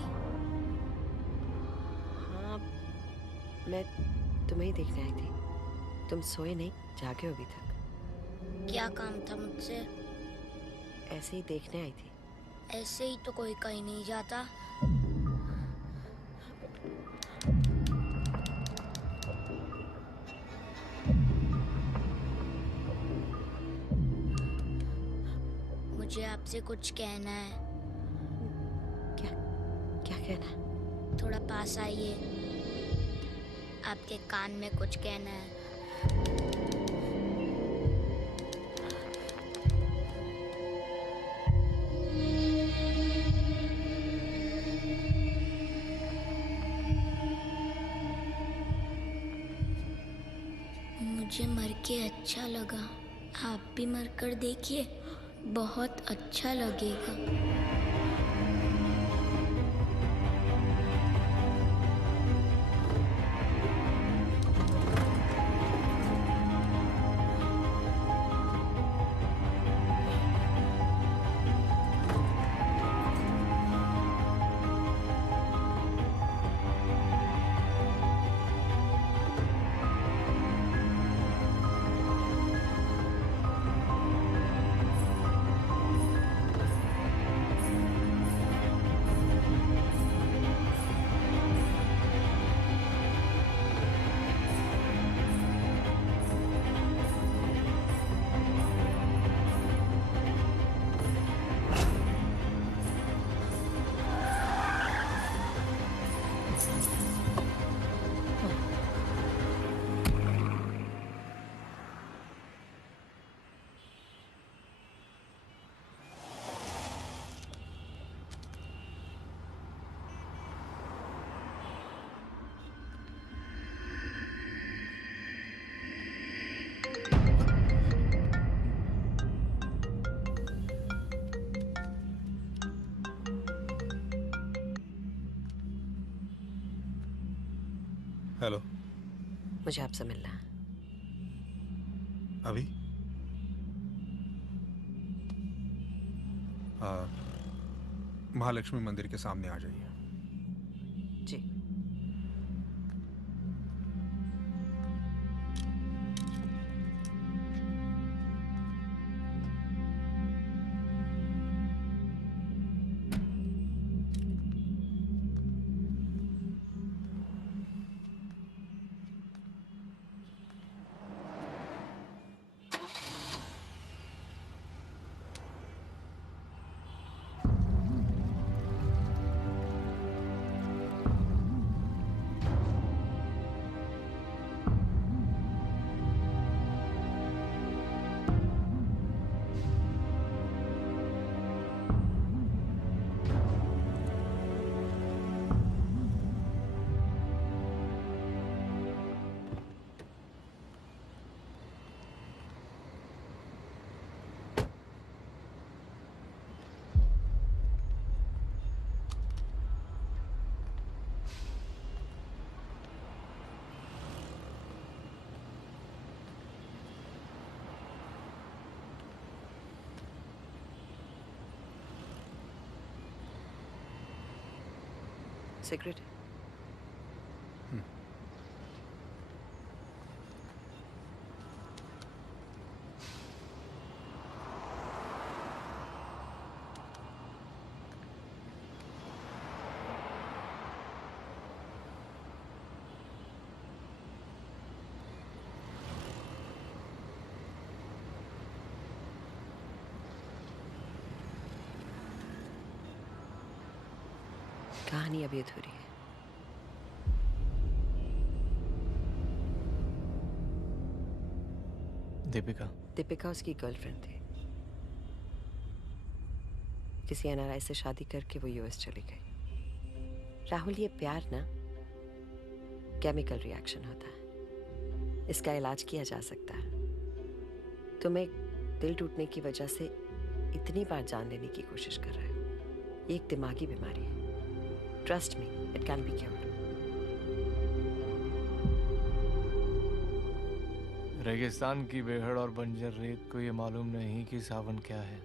हाँ, मैं तुम्हें ही देखने आई थी। तुम सोए नहीं, जागे हो अभी तक। क्या काम था मुझसे? ऐसे ही देखने आई थी। ऐसे ही तो कोई कहीं नहीं जाता। मुझे आपसे कुछ कहना है। क्या कहना है? थोड़ा पास आइए, आपके कान में कुछ कहना है। मुझे मर के अच्छा लगा। आप भी मर कर देखिए, बहुत अच्छा लगेगा। हेलो। मुझे आपसे मिलना है। अभी? महालक्ष्मी मंदिर के सामने आ जाइए। जी। सिगरेट? कहानी अभी अधूरी है। दीपिका उसकी गर्लफ्रेंड थी। किसी एनआरआई से शादी करके वो यूएस चली गई। राहुल, ये प्यार ना केमिकल रिएक्शन होता है। इसका इलाज किया जा सकता है। तुम एक दिल टूटने की वजह से इतनी बार जान लेने की कोशिश कर रहे हो। ये एक दिमागी बीमारी है। Trust me, it can be cured. रेगिस्तान की बेहड़ और बंजर रेत को ये मालूम नहीं कि सावन क्या है।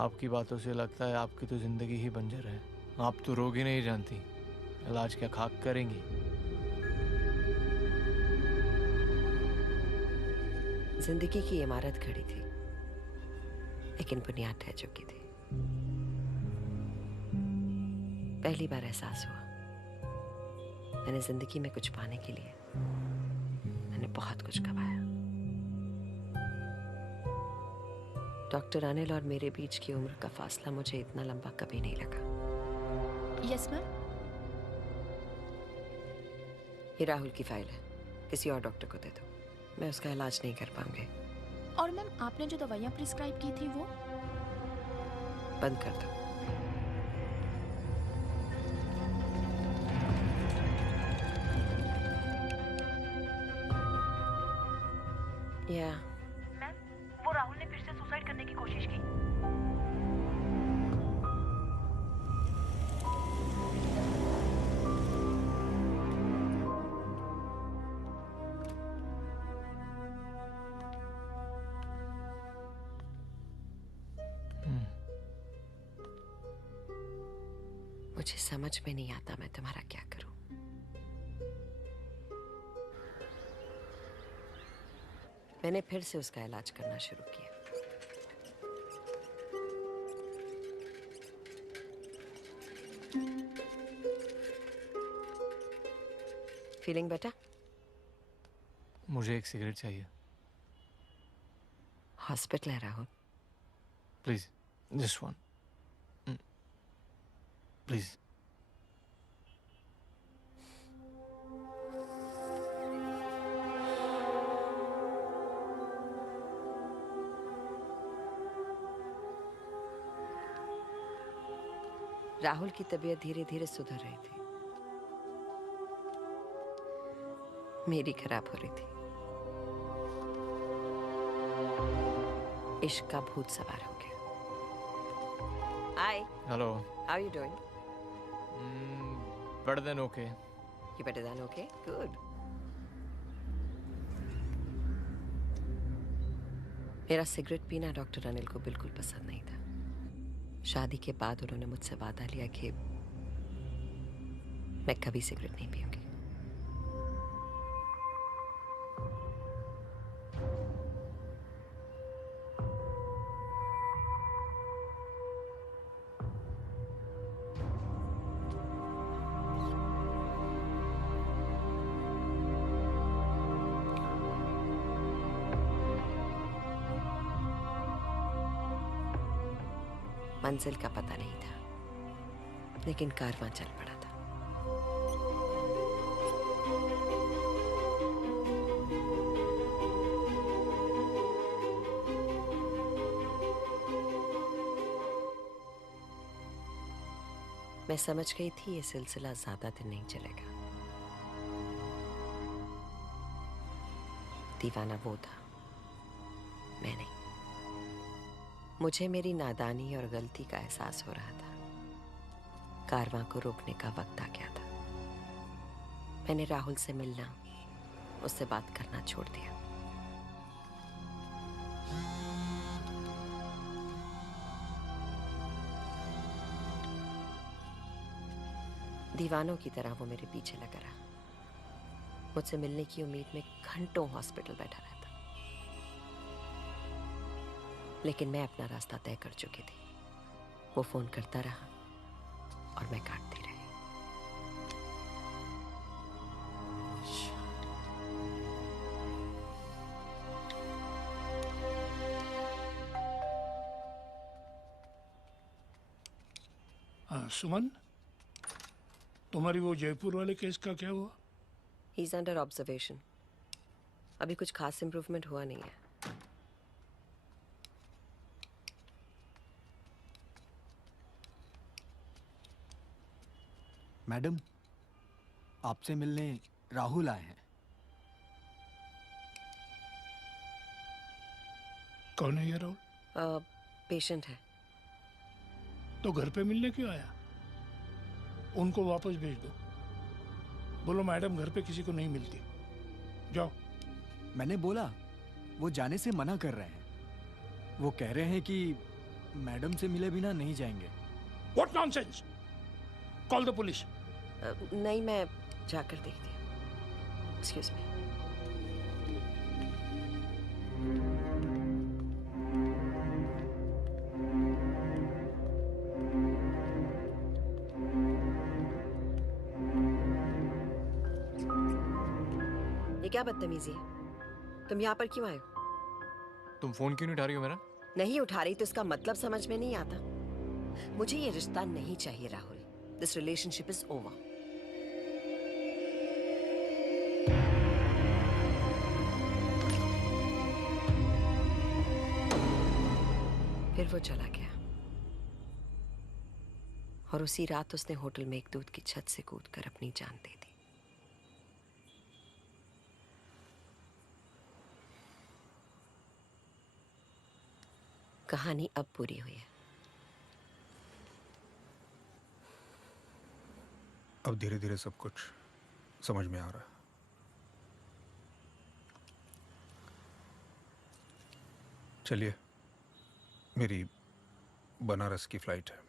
आपकी बातों से लगता है आपकी तो जिंदगी ही बंजर है। आप तो रोग ही नहीं जानती, इलाज क्या खाक करेंगी? जिंदगी की इमारत खड़ी थी, लेकिन बुनियाद ढह चुकी थी। पहली बार एहसास हुआ मैंने जिंदगी में कुछ पाने के लिए मैंने बहुत कुछ गवाया। डॉक्टर अनिल और मेरे बीच की उम्र का फासला मुझे इतना लंबा कभी नहीं लगा। Yes ma'am. ये राहुल की फाइल है, किसी और डॉक्टर को दे दो, मैं उसका इलाज नहीं कर पाऊंगी। और मैम आपने जो दवाइयाँ प्रिस्क्राइब की थी वो बंद कर दो। या मैम, वो राहुल ने फिर से सुसाइड करने की कोशिश की। मुझे समझ में नहीं आता मैं तुम्हारा क्या करूं। मैंने फिर से उसका इलाज करना शुरू किया। Feeling better? मुझे एक सिगरेट चाहिए। हॉस्पिटल है Rahul. Please, just one, please. Rahul की तबीयत धीरे धीरे सुधर रही थी, मेरी खराब हो रही थी। इश्क का भूत सवार हो गया। Hi. Hello. How you doing? Better than okay. You better than okay? Good. मेरा सिगरेट पीना डॉक्टर अनिल को बिल्कुल पसंद नहीं था। शादी के बाद उन्होंने मुझसे वादा लिया कि मैं कभी सिगरेट नहीं पीऊंगी। मंजिल का पता नहीं था, लेकिन कारवां चल पड़ा था। मैं समझ गई थी ये सिलसिला ज्यादा दिन नहीं चलेगा। दीवाना वो था, मैं नहीं। मुझे मेरी नादानी और गलती का एहसास हो रहा था। कारवां को रोकने का वक्त आ गया था। मैंने राहुल से मिलना, उससे बात करना छोड़ दिया। दीवानों की तरह वो मेरे पीछे लगा रहा। मुझसे मिलने की उम्मीद में घंटों हॉस्पिटल बैठा रहता, लेकिन मैं अपना रास्ता तय कर चुकी थी। वो फोन करता रहा और मैं काटती रही। सुमन, तुम्हारी वो जयपुर वाले केस का क्या हुआ? He is under observation. अभी कुछ खास इंप्रूवमेंट हुआ नहीं है। मैडम, आपसे मिलने राहुल आए हैं। कौन है ये राहुल? पेशेंट है। तो घर पे मिलने क्यों आया? उनको वापस भेज दो। बोलो मैडम घर पे किसी को नहीं मिलती। जाओ। मैंने बोला, वो जाने से मना कर रहे हैं। वो कह रहे हैं कि मैडम से मिले बिना नहीं जाएंगे। What nonsense! Call the police. नहीं, मैं जाकर देखती हूँ। Excuse me. ये क्या बदतमीजी है? तुम यहाँ पर क्यों आए हो? तुम फोन क्यों नहीं उठा रही हो मेरा? नहीं उठा रही तो इसका मतलब समझ में नहीं आता। मुझे ये रिश्ता नहीं चाहिए Rahul. This relationship is over. फिर वो चला गया और उसी रात उसने होटल मेघदूत की छत से कूदकर अपनी जान दे दी। कहानी अब पूरी हुई है। अब धीरे धीरे सब कुछ समझ में आ रहा है। चलिए, मेरी बनारस की फ्लाइट है।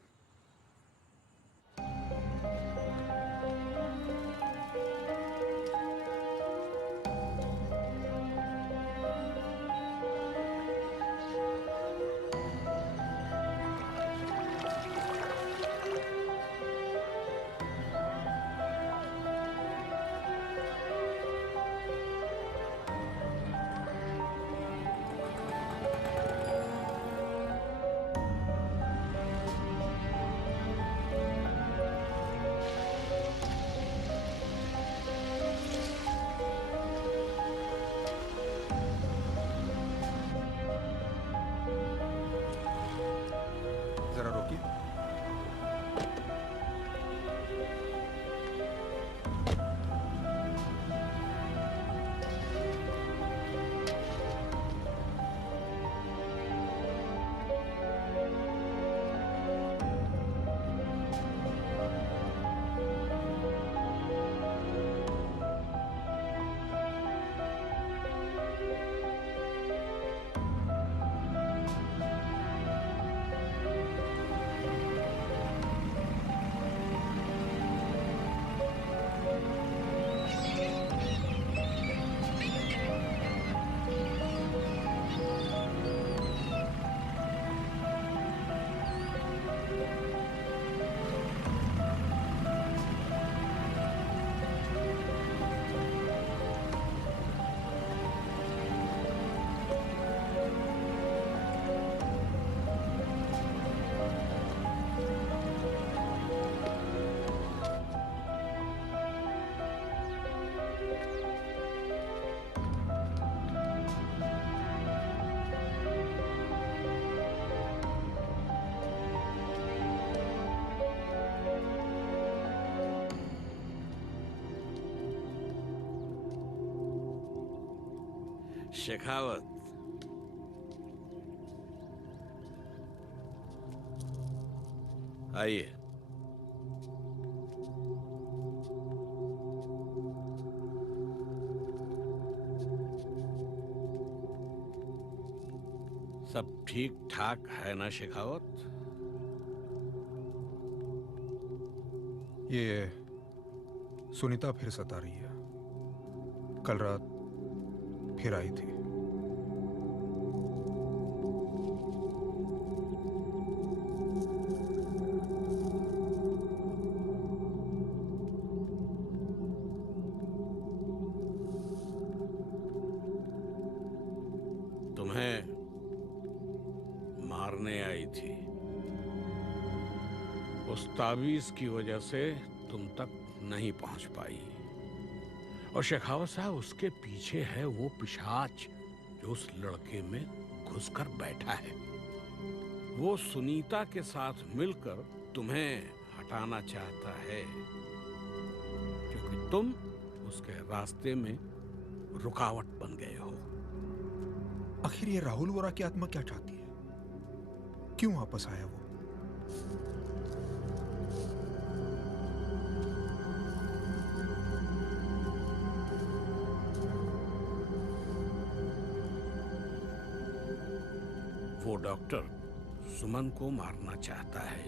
जरा रोकिए। शेखावत, आइए। सब ठीक ठाक है ना शेखावत? ये सुनीता फिर सता रही है। कल रात फिर आई थी। तुम्हें मारने आई थी। उस तावीज की वजह से तुम तक नहीं पहुंच पाई। और शेखावत साहब, उसके पीछे है वो पिशाच जो उस लड़के में घुसकर बैठा है। वो सुनीता के साथ मिलकर तुम्हें हटाना चाहता है क्योंकि तुम उसके रास्ते में रुकावट बन गए हो। आखिर ये राहुल वोरा की आत्मा क्या चाहती है? क्यों वापस आया वो? वो डॉक्टर सुमन को मारना चाहता है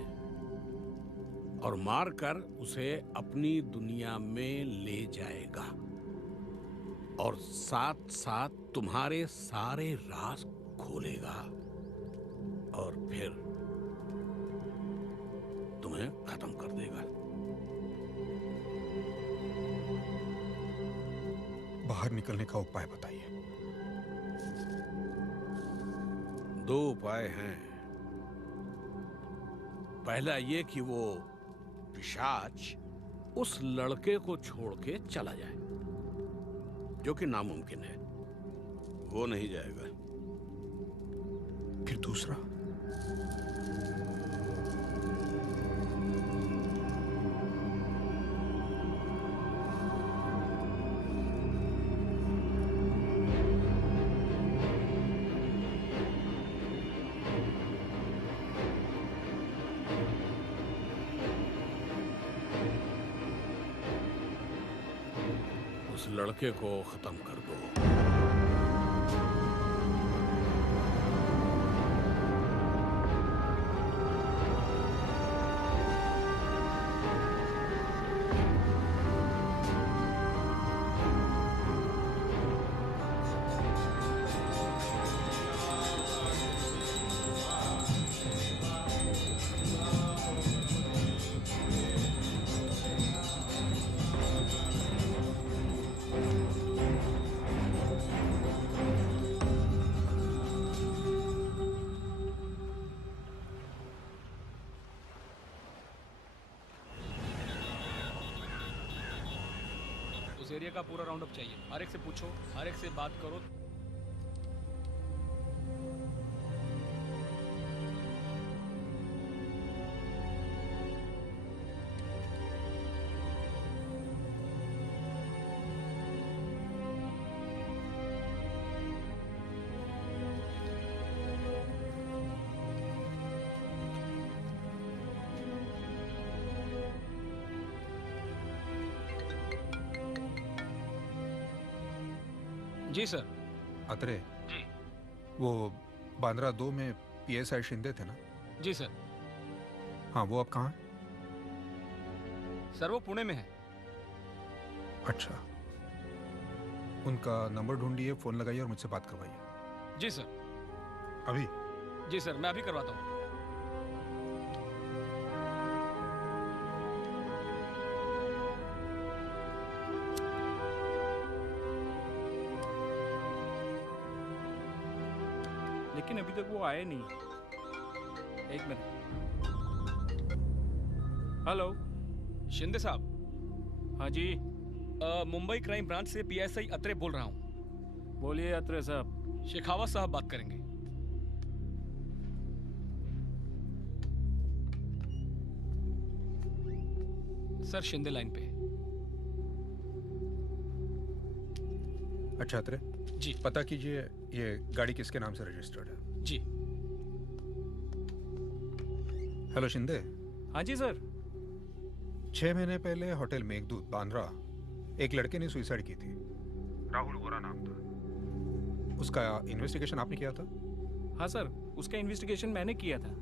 और मारकर उसे अपनी दुनिया में ले जाएगा और साथ साथ तुम्हारे सारे राज खोलेगा और फिर तुम्हें खत्म कर देगा। बाहर निकलने का उपाय बताइए। 2 उपाय हैं। पहला ये कि वो पिशाच उस लड़के को छोड़ के चला जाए, जो कि नामुमकिन है, वो नहीं जाएगा। फिर दूसरा? उस लड़के को खत्म कर दो। उस एरिया का पूरा राउंड अप चाहिए। हर एक से पूछो, हर एक से बात करो। जी सर। अत्रे जी। वो बांद्रा 2 में PSI शिंदे थे ना? जी सर। हाँ, वो अब कहाँ है? सर वो पुणे में है। अच्छा, उनका नंबर ढूंढिए, फोन लगाइए और मुझसे बात करवाइए। जी सर। अभी? जी सर, मैं अभी करवाता हूँ। लेकिन अभी तक वो आए नहीं। एक मिनट। हेलो, शिंदे साहब। हाँ जी। मुंबई क्राइम ब्रांच से PSI अत्रे बोल रहा हूँ। बोलिए अत्रे साहब। शेखावत साहब बात करेंगे। सर शिंदे लाइन पे। अच्छा अत्रे जी। पता कीजिए ये गाड़ी किसके नाम से रजिस्टर्ड है। जी। हेलो शिंदे। हाँ जी सर। 6 महीने पहले होटल मेघदूत बांद्रा एक लड़के ने सुसाइड की थी। राहुल वोरा नाम था। उसका इन्वेस्टिगेशन आपने किया था? हाँ सर, उसका इन्वेस्टिगेशन मैंने किया था।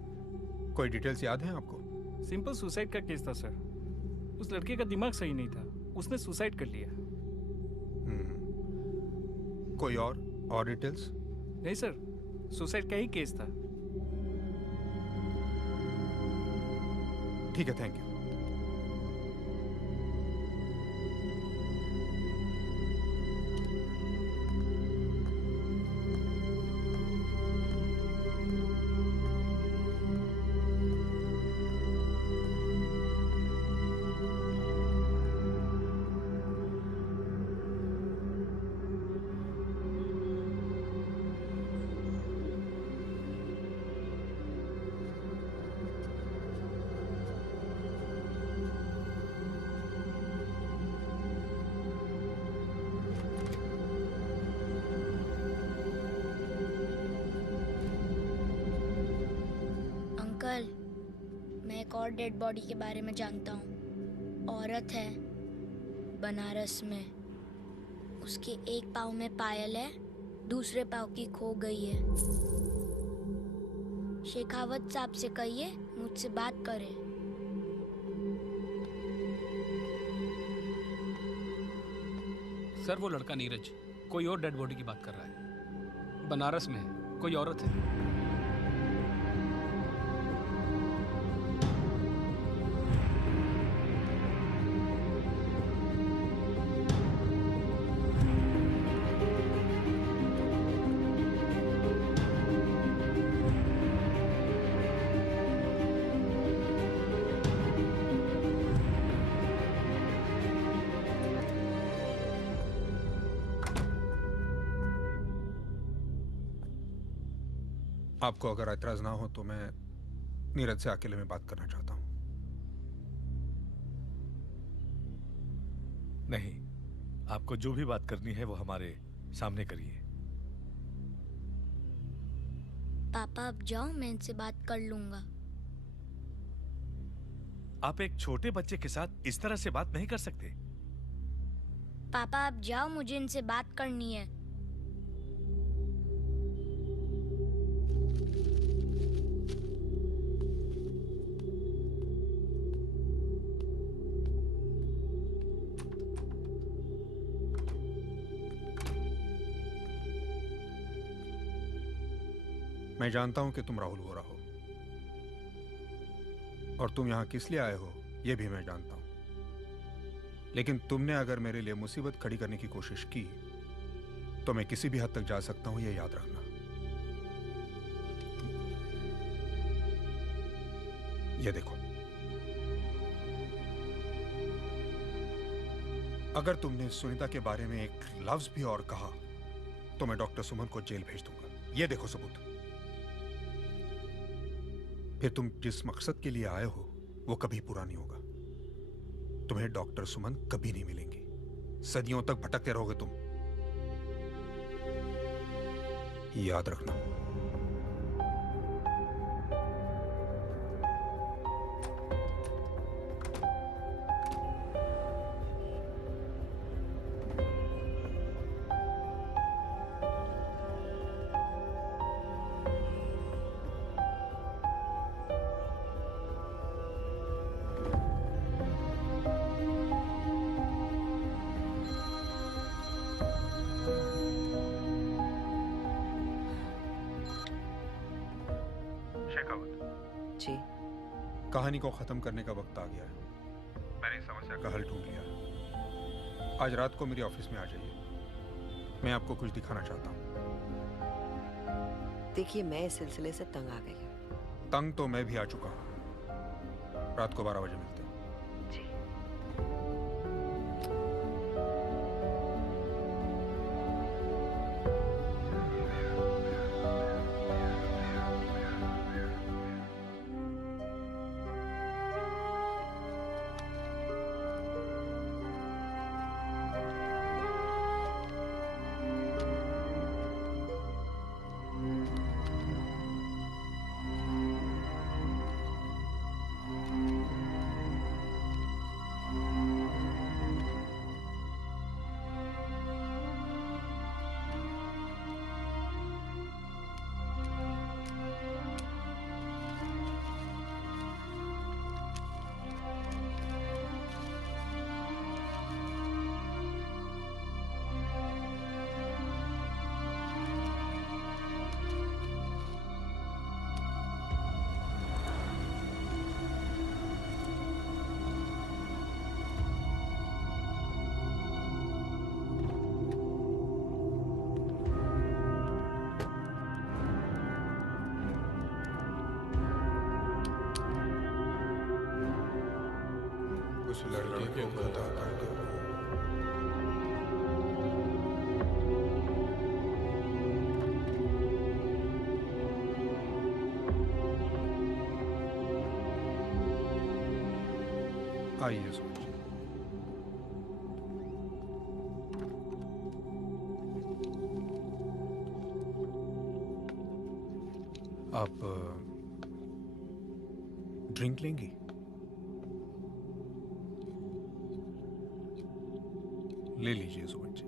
कोई डिटेल्स याद है आपको? सिंपल सुसाइड का केस था सर। उस लड़के का दिमाग सही नहीं था, उसने सुसाइड कर लिया। कोई और डिटेल्स? नहीं सर, सुसाइड का ही केस था। ठीक है, थैंक यू। अंकल, मैं एक और डेड बॉडी के बारे में जानता हूँ। औरत है, बनारस में। उसके एक पाँव में पायल है, दूसरे पाँव की खो गई है। शेखावत साहब से कहिए मुझसे बात करें। सर वो लड़का नीरज कोई और डेड बॉडी की बात कर रहा है। बनारस में है, कोई औरत है। आपको अगर एतराज ना हो तो मैं नीरज से अकेले में बात करना चाहता हूं। नहीं, आपको जो भी बात करनी है वो हमारे सामने करिए। पापा अब जाओ, मैं इनसे बात कर लूंगा। आप एक छोटे बच्चे के साथ इस तरह से बात नहीं कर सकते। पापा अब जाओ, मुझे इनसे बात करनी है। मैं जानता हूं कि तुम राहुल वोरा हो और तुम यहां किस लिए आए हो यह भी मैं जानता हूं, लेकिन तुमने अगर मेरे लिए मुसीबत खड़ी करने की कोशिश की तो मैं किसी भी हद तक जा सकता हूं, यह याद रखना। यह देखो, अगर तुमने सुनीता के बारे में एक लफ्ज भी और कहा तो मैं डॉक्टर सुमन को जेल भेज दूंगा। यह देखो सबूत। फिर तुम जिस मकसद के लिए आए हो वो कभी पूरा नहीं होगा। तुम्हें डॉक्टर सुमन कभी नहीं मिलेंगी। सदियों तक भटकते रहोगे तुम, याद रखना। जी, कहानी को खत्म करने का वक्त आ गया है। मैंने इस समस्या का हल ढूंढ लिया। आज रात को मेरे ऑफिस में आ जाइए, मैं आपको कुछ दिखाना चाहता हूँ। देखिए, मैं इस सिलसिले से तंग आ गई हूँ। तंग तो मैं भी आ चुका हूँ। रात को 12 बजे मिलते हैं। उस लड़के को खता कर दो। आइए सोचिए। आप ड्रिंक लेंगी? ले लीजिए सुमन जी।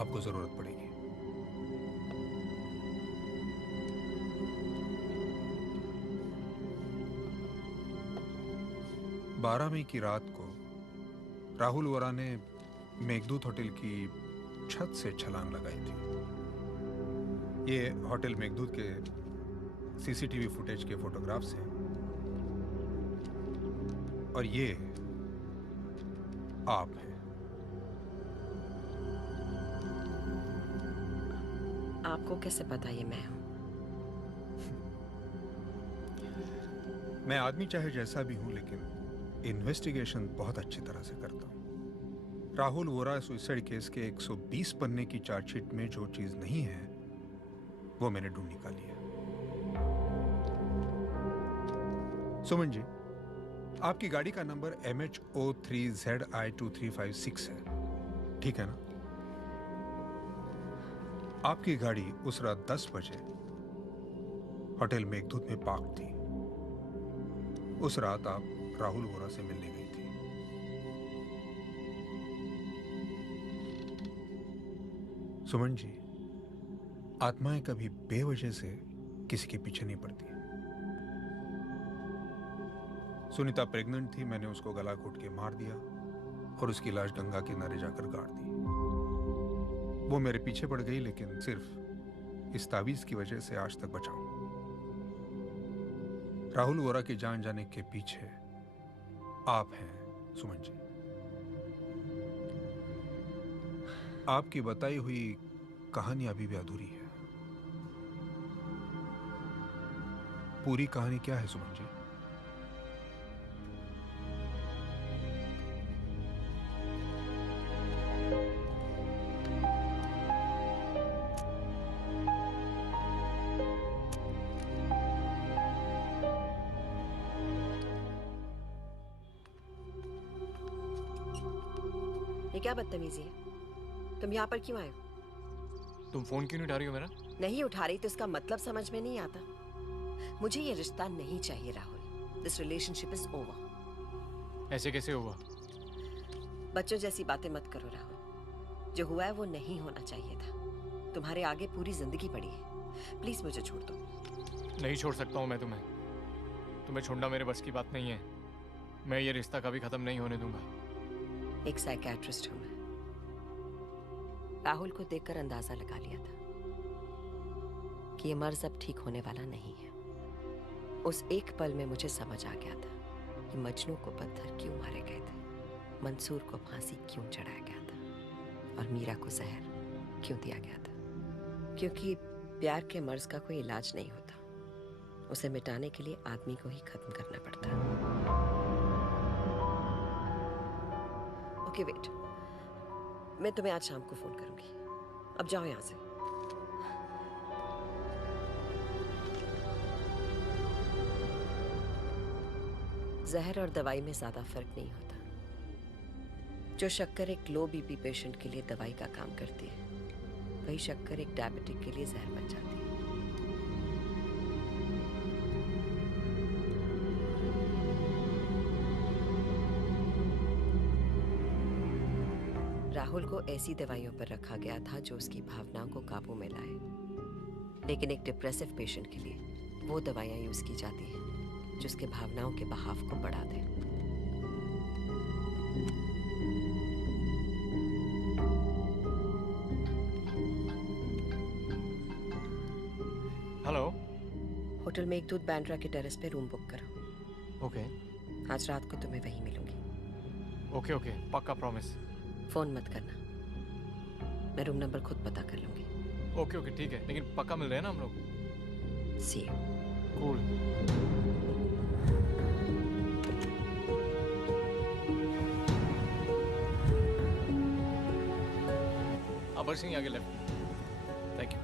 आपको जरूरत पड़ेगी। 12 मई की रात को राहुल वोरा ने मेघदूत होटल की छत से छलांग लगाई थी। ये होटल मेघदूत के सीसीटीवी फुटेज के फोटोग्राफ्स हैं और ये आप हैं। आपको कैसे पता ये मैं हूं? मैं आदमी चाहे जैसा भी हूं, लेकिन इन्वेस्टिगेशन बहुत अच्छी तरह से करता हूं। राहुल वोरा सुसाइड केस के 120 पन्ने की चार्जशीट में जो चीज नहीं है वो मैंने ढूंढ निकाली है। सुमन जी, आपकी गाड़ी का नंबर MH03ZI2356 है, ठीक है ना? आपकी गाड़ी उस रात 10 बजे होटल मेघदूत में पार्क थी। उस रात आप राहुल वोरा से मिलने गई थी। सुमन जी, आत्माएं कभी बेवजह से किसी के पीछे नहीं पड़ती। सुनीता प्रेग्नेंट थी, मैंने उसको गला घोट के मार दिया और उसकी लाश गंगा किनारे जाकर गाड़ दी। वो मेरे पीछे पड़ गई, लेकिन सिर्फ इस तावीज की वजह से आज तक बचा हूं। राहुल वोरा की जान जाने के पीछे आप हैं सुमन जी। आपकी बताई हुई कहानी अभी भी अधूरी है। पूरी कहानी क्या है सुमन जी? ये क्या बदतमीजी है? तुम यहाँ पर क्यों आए हो? तुम फोन क्यों नहीं उठा रही हो मेरा? नहीं उठा रही तो इसका मतलब समझ में नहीं आता। मुझे ये रिश्ता नहीं चाहिए Rahul. This relationship is over. ऐसे कैसे हुआ? बच्चों जैसी बातें मत करो राहुल। जो हुआ है वो नहीं होना चाहिए था। तुम्हारे आगे पूरी जिंदगी पड़ी है। प्लीज मुझे छोड़ दो। नहीं छोड़ सकता हूँ मैं तुम्हें। तुम्हें छोड़ना मेरे बस की बात नहीं है। मैं ये रिश्ता कभी खत्म नहीं होने दूंगा। एक साइकियाट्रिस्ट हूं मैं। राहुल को देखकर अंदाजा लगा लिया था कि ये मर्ज अब ठीक होने वाला नहीं है। उस एक पल में मुझे समझ आ गया था कि मजनू को पत्थर क्यों मारे गए थे, मंसूर को फांसी क्यों चढ़ाया गया था और मीरा को जहर क्यों दिया गया था। क्योंकि प्यार के मर्ज का कोई इलाज नहीं होता। उसे मिटाने के लिए आदमी को ही खत्म करना पड़ता है। ओके वेट, मैं तुम्हें आज शाम को फोन करूंगी। अब जाओ यहां से। जहर और दवाई में ज्यादा फर्क नहीं होता। जो शक्कर एक लो बीपी पेशेंट के लिए दवाई का काम करती है, वही शक्कर एक डायबिटिक के लिए जहर बन जाती है। राहुल को ऐसी दवाइयों पर रखा गया था जो उसकी भावनाओं को काबू में लाए, लेकिन एक डिप्रेसिव पेशेंट के लिए वो दवाइयां यूज की जाती हैं जो उसके भावनाओं के बहाव को बढ़ा दे। हेलो, होटल मेघदूत बांद्रा के टेरेस पे रूम बुक करो। ओके। आज रात को तुम्हें वहीं मिलूंगी। ओके ओके, पक्का प्रॉमिस। फोन मत करना, मैं रूम नंबर खुद पता कर लूंगी। ओके ओके ठीक है, लेकिन पक्का मिल रहे हैं ना हम लोग? सी यू। कूल। अबर सिंह आगे लेफ्ट। Thank you.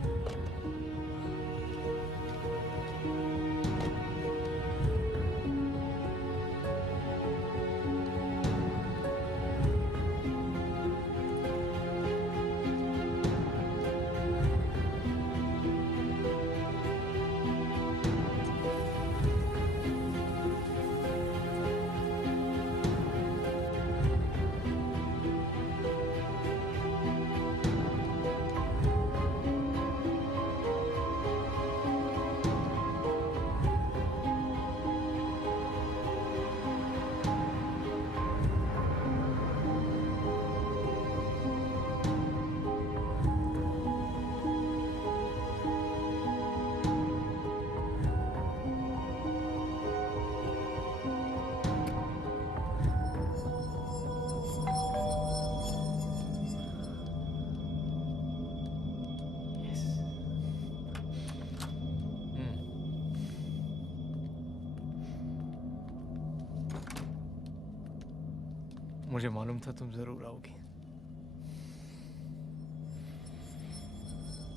मुझे मालूम था तुम जरूर आओगी।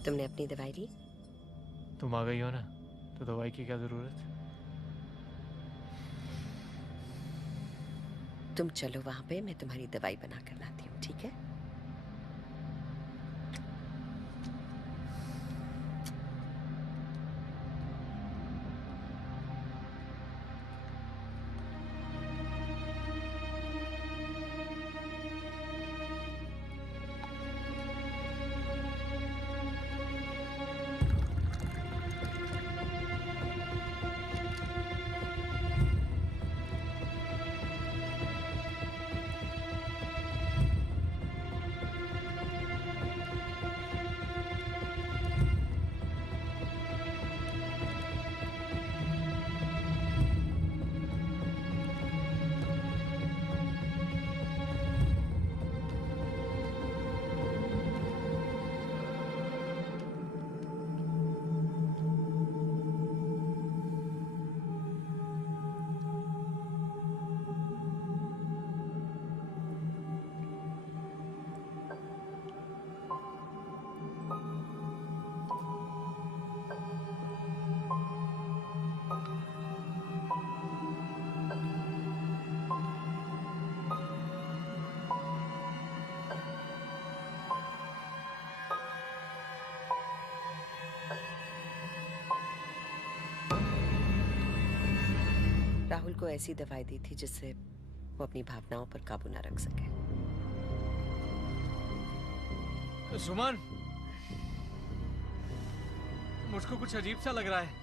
तुमने अपनी दवाई ली? तुम आ गई हो ना, तो दवाई की क्या जरूरत? तुम चलो वहां पे, मैं तुम्हारी दवाई बना कर लाती हूँ, ठीक है? राहुल को ऐसी दवाई दी थी जिससे वो अपनी भावनाओं पर काबू ना रख सके। सुमन, मुझको कुछ अजीब सा लग रहा है।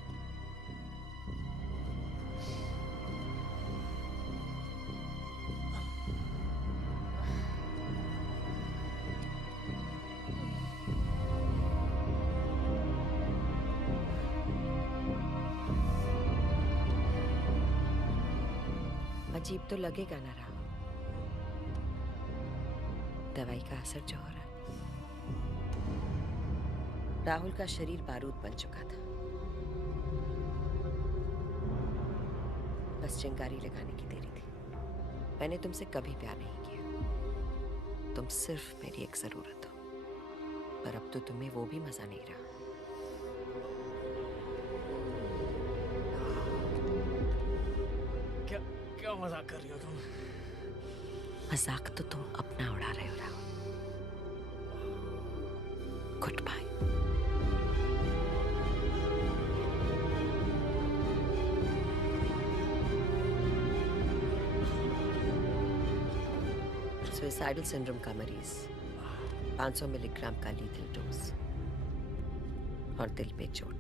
अजीब तो लगेगा ना राहुल, दवाई का असर जो हो रहा है। राहुल का शरीर बारूद बन चुका था, बस चिंगारी लगाने की देरी थी। मैंने तुमसे कभी प्यार नहीं किया, तुम सिर्फ मेरी एक जरूरत हो, पर अब तो तुम्हें वो भी मजा नहीं रहा। क्या मजाक कर रही हो तुम? मजाक तो तुम अपना उड़ा रहे हो Rahul. Good bye. Suicidal syndrome का मरीज, 500 मिलीग्राम का लीथल डोज और दिल पे चोट,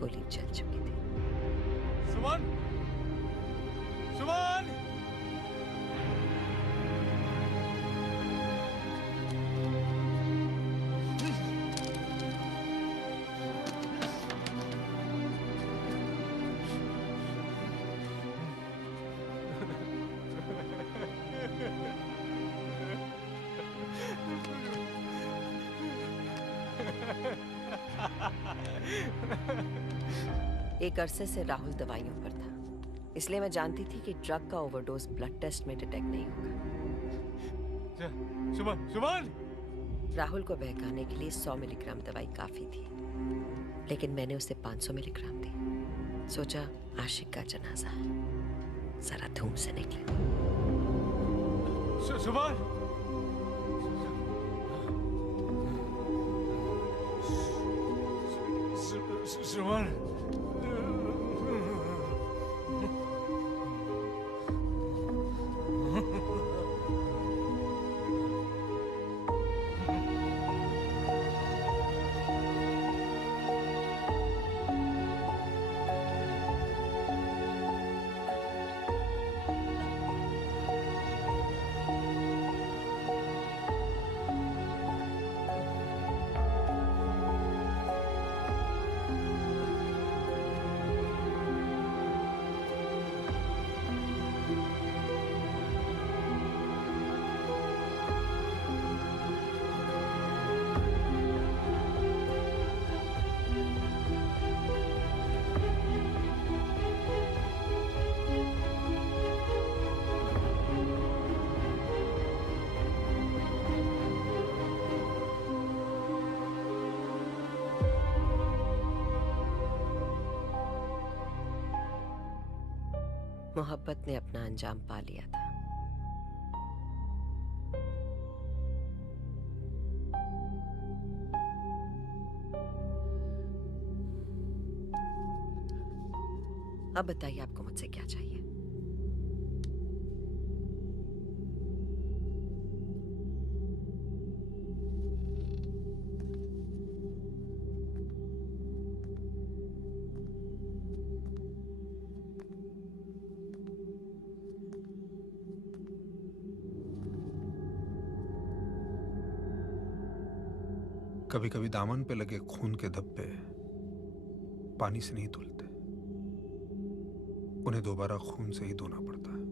गोली चल चुकी थी। सुमन! सुमन! एक अरसे से राहुल दवाइयों पर था, इसलिए मैं जानती थी कि ड्रग का ओवरडोज ब्लड टेस्ट में डिटेक्ट नहीं होगा। सुमन! सुमन! राहुल को बहकाने के लिए 100 मिलीग्राम दवाई काफी थी, लेकिन मैंने उसे 500 मिलीग्राम दी। सोचा आशिक का जनाजा है, जरा धूम से निकले। सुमन! सुमन! मोहब्बत ने अपना अंजाम पा लिया था। अब बताइए आपको मुझसे क्या चाहिए? कभी कभी दामन पे लगे खून के धब्बे पानी से नहीं धुलते, उन्हें दोबारा खून से ही धोना पड़ता है।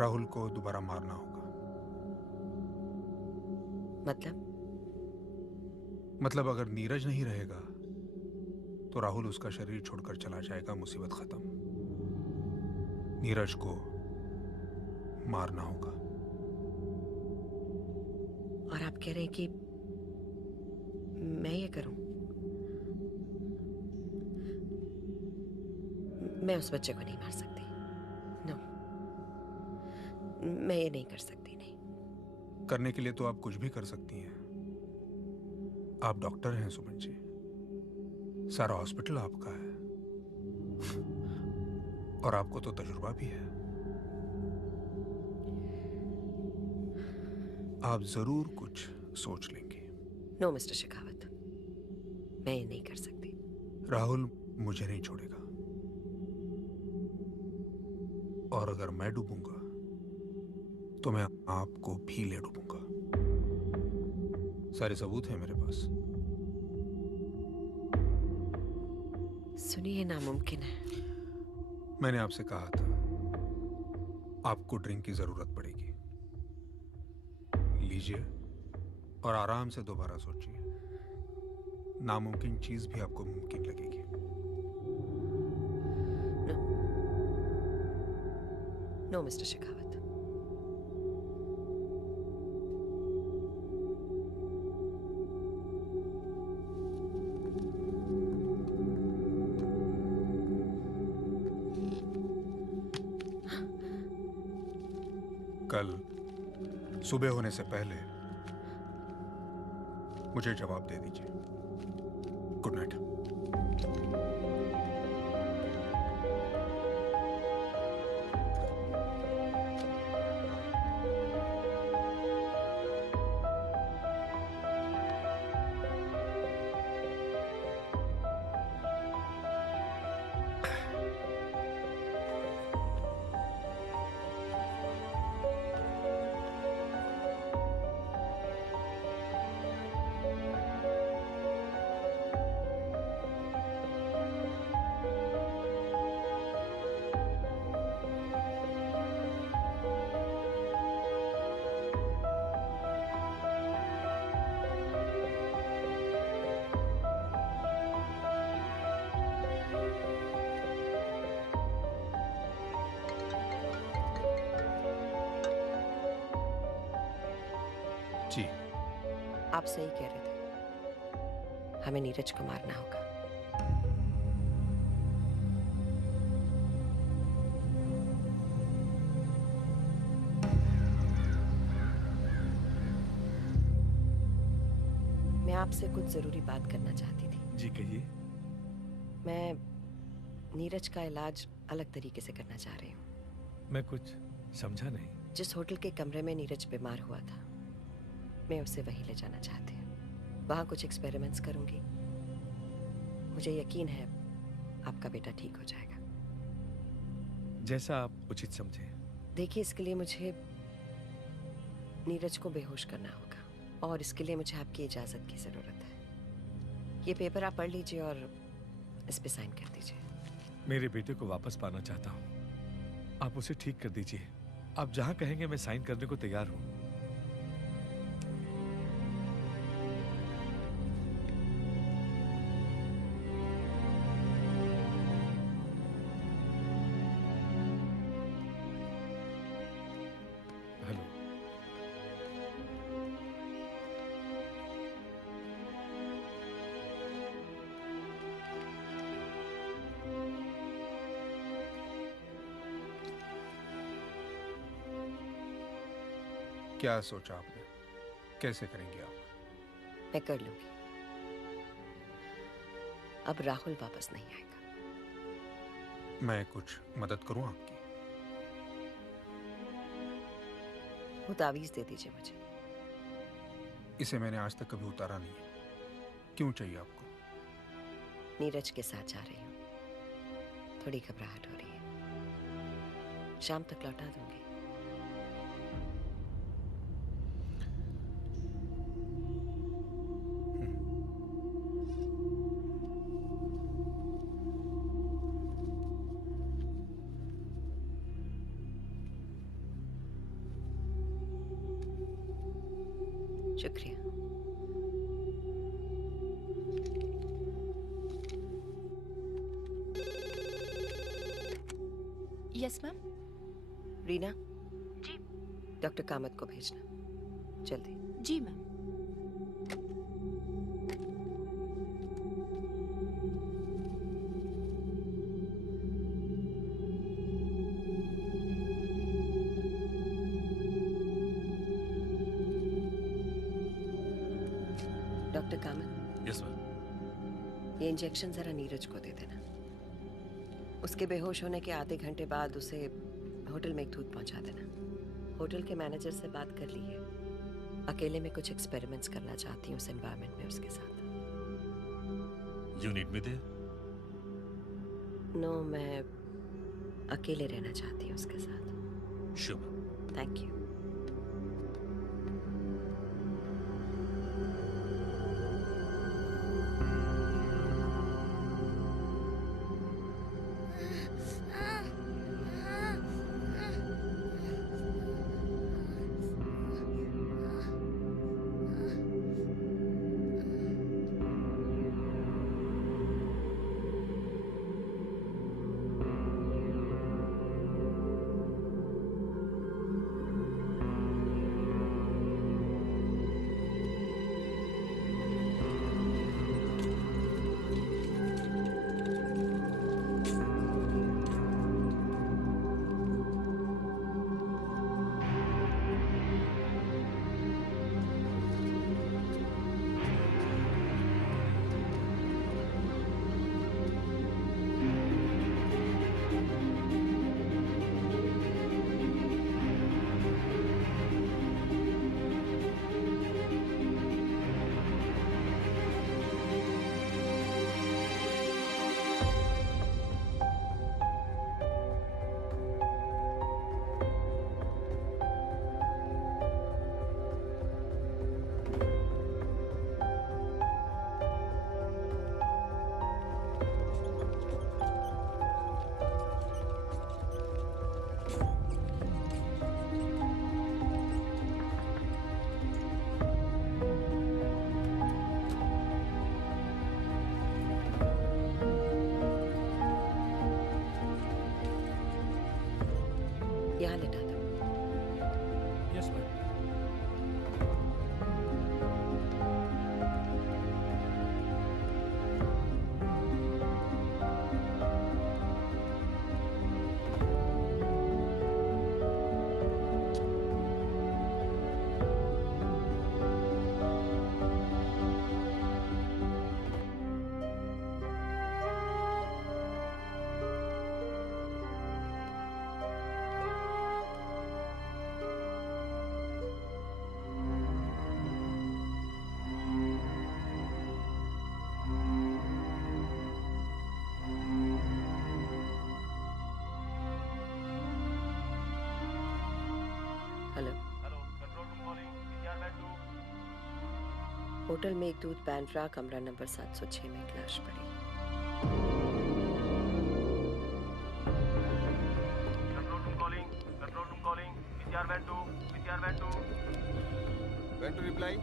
राहुल को दोबारा मारना होगा। मतलब अगर नीरज नहीं रहेगा तो राहुल उसका शरीर छोड़कर चला जाएगा, मुसीबत खत्म। नीरज को मारना होगा। और आप कह रहे हैं कि मैं ये करूं? मैं उस बच्चे को नहीं मार सकती। नो, मैं ये नहीं कर सकती। नहीं करने के लिए तो आप कुछ भी कर सकती हैं। आप डॉक्टर हैं सुमन जी, सारा हॉस्पिटल आपका है और आपको तो तजुर्बा भी है। आप जरूर कुछ सोच लेंगे। नो मिस्टर शेखावत, मैं ये नहीं कर सकती। राहुल मुझे नहीं छोड़ेगा और अगर मैं डूबूंगा तो मैं आपको भी ले डूबूंगा। सारे सबूत हैं मेरे पास। सुनिए, नामुमकिन है। मैंने आपसे कहा था आपको ड्रिंक की जरूरत पड़ेगी, लीजिए और आराम से दोबारा सोचिए। नामुमकिन चीज भी आपको मुमकिन लगेगी। No mister Shekhawat. कल सुबह होने से पहले मुझे जवाब दे दीजिए। Good night. जी, आप सही कह रहे थे। हमें नीरज को मारना होगा। मैं आपसे कुछ जरूरी बात करना चाहती थी। जी कहिए। मैं नीरज का इलाज अलग तरीके से करना चाह रही हूँ। मैं कुछ समझा नहीं। जिस होटल के कमरे में नीरज बीमार हुआ था, मैं उसे वहीं ले जाना चाहती हूँ। वहाँ कुछ एक्सपेरिमेंट्स करूँगी। मुझे यकीन है आपका बेटा ठीक हो जाएगा। जैसा आप उचित समझे। देखिए, इसके लिए मुझे नीरज को बेहोश करना होगा और इसके लिए मुझे आपकी इजाज़त की ज़रूरत है। ये पेपर आप पढ़ लीजिए और इस पे साइन कर दीजिए। मेरे बेटे को वापस पाना चाहता हूँ। आप उसे ठीक कर दीजिए। आप जहाँ कहेंगे मैं साइन करने को तैयार हूँ। क्या सोचा आपने? कैसे करेंगे आप? मैं कर लूंगी। अब राहुल वापस नहीं आएगा। मैं कुछ मदद करूं आपकी? वो तावीज दे दीजिए मुझे। इसे मैंने आज तक कभी उतारा नहीं है। क्यों चाहिए आपको? नीरज के साथ जा रही हूँ, थोड़ी घबराहट हो रही है। शाम तक लौटा दूंगी। शुक्रिया। Yes ma'am. रीना, जी। डॉक्टर कामत को भेजना जल्दी। जी ma'am. Doctor Kamat, yes ma'am. ये इंजेक्शन जरा नीरज को दे देना। उसके बेहोश होने के आधे घंटे बाद उसे होटल में एक दूध पहुंचा देना। होटल के मैनेजर से बात कर ली है। अकेले में कुछ एक्सपेरिमेंट्स करना चाहती हूँ उस एनवायरनमेंट में उसके साथ। You need me there? No, मैं अकेले रहना चाहती हूँ उसके साथ। शुभ। Thank you. यहाँ लेटा दो। Yes ma'am. Hello. Control room calling. PCR bed 2। Hotel में एक दूध बैंड्रा, कमरा नंबर 706 में एक लाश पड़ी। Control room calling. Control room calling. PCR bed 2। PCR bed 2। Went to reply.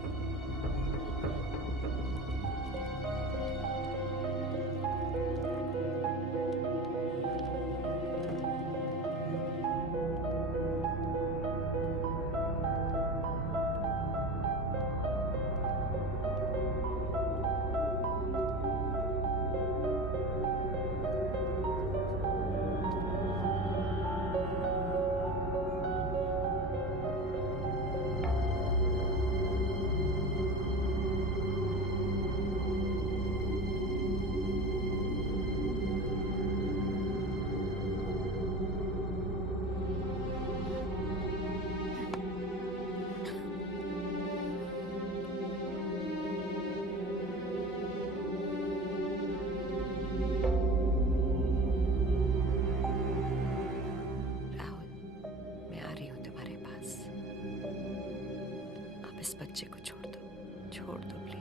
बच्चे को छोड़ दो प्लीज।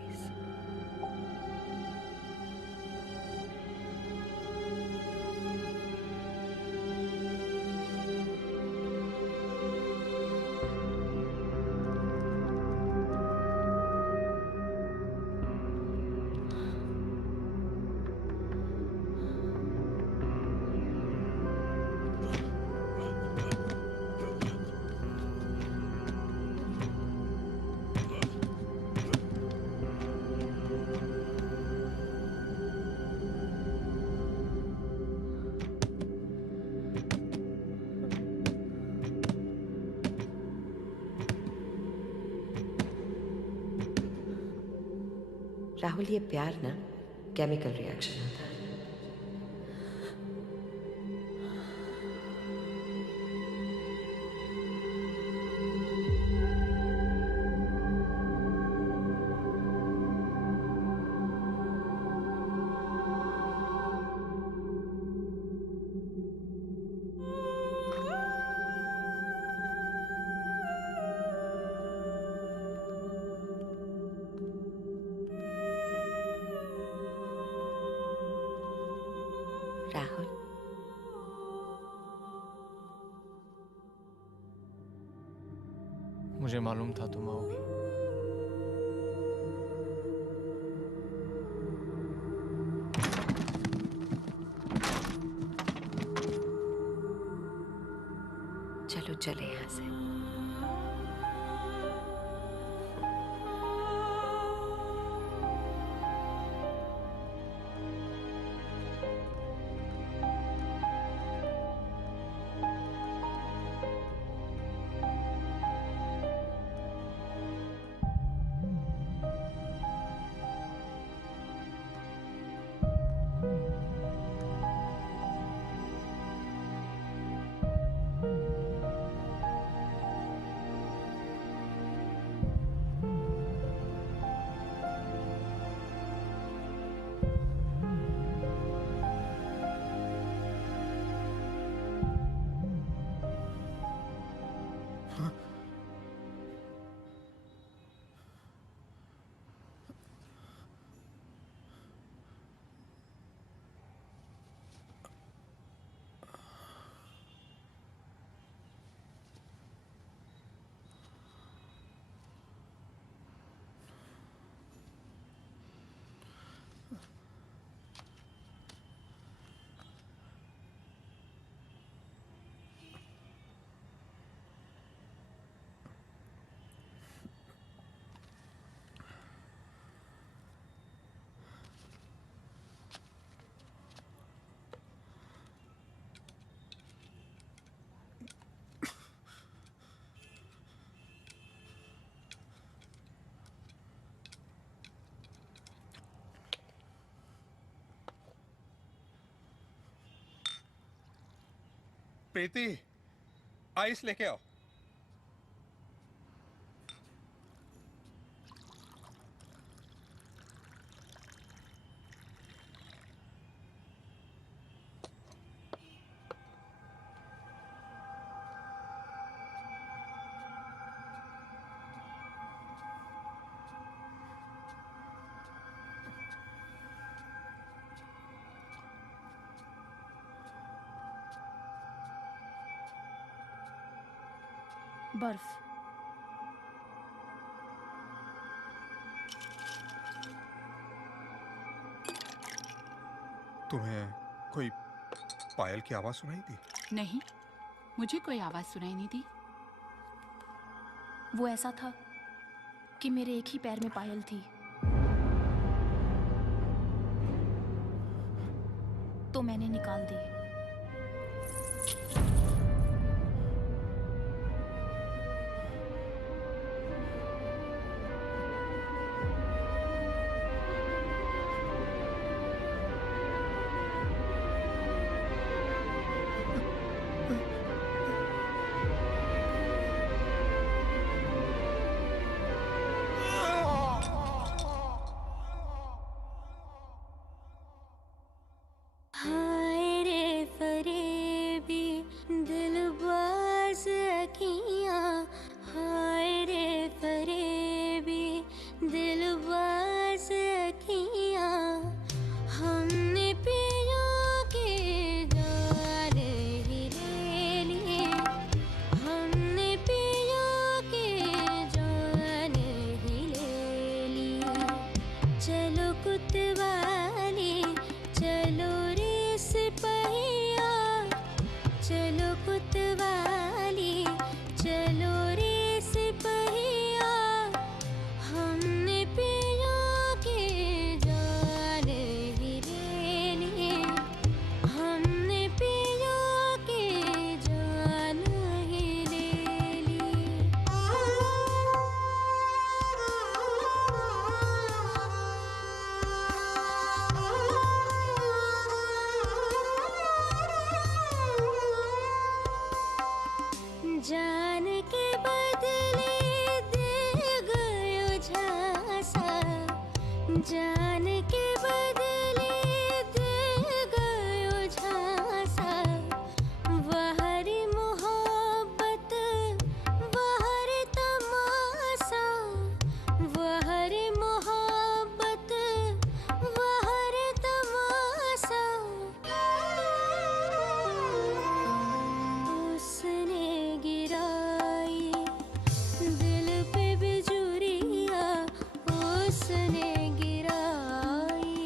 राहुल, ये प्यार ना केमिकल रिएक्शन होता है। राहुल, मुझे मालूम था तुम आओगी। चलो चले यहाँ से। प्रीति, आइस लेके आओ। बर्फ। तुम्हें कोई पायल की आवाज सुनाई दी? नहीं, मुझे कोई आवाज सुनाई नहीं दी। वो ऐसा था कि मेरे एक ही पैर में पायल थी, तो मैंने निकाल दी। हाय रे फरेबी जान के बदले दे गयो झांसा, वहरी मोहब्बत वहरी तमाशा, वहरी मोहब्बत वहरी तमाशा। उसने गिराई दिल पे बिजुरिया, उसने गिराई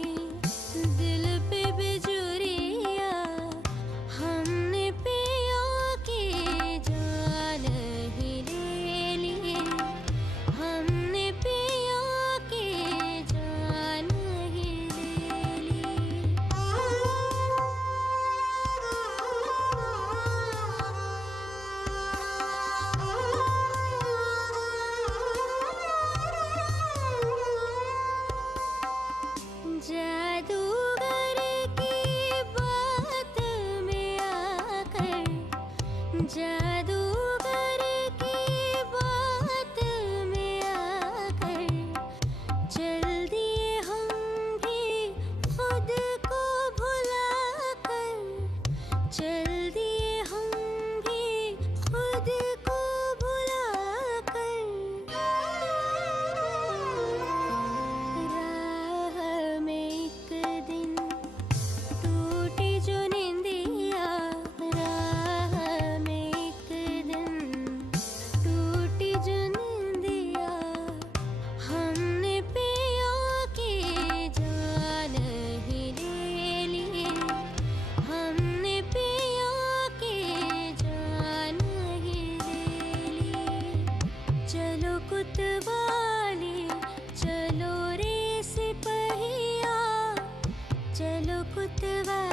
दिल पे बिजुरिया, हमने पिया की जान ही ले ली, हमने पिया की जान ही ले ली। जादूगर की बात में आकर, जादूगर की बात में आकर, चल दिए हम भी खुद को भुलाकर, चल दिए हम भी खुद को भुलाकर। राह में एक दिन टूटी जो निंदिया, राह में एक दिन टूटी जो निंदिया, हमने पिया की जान ही ले ली, हमने पिया की जान ही ले ली। चलो कुतवाली चलो रे सिपहिया, चलो कुतवाली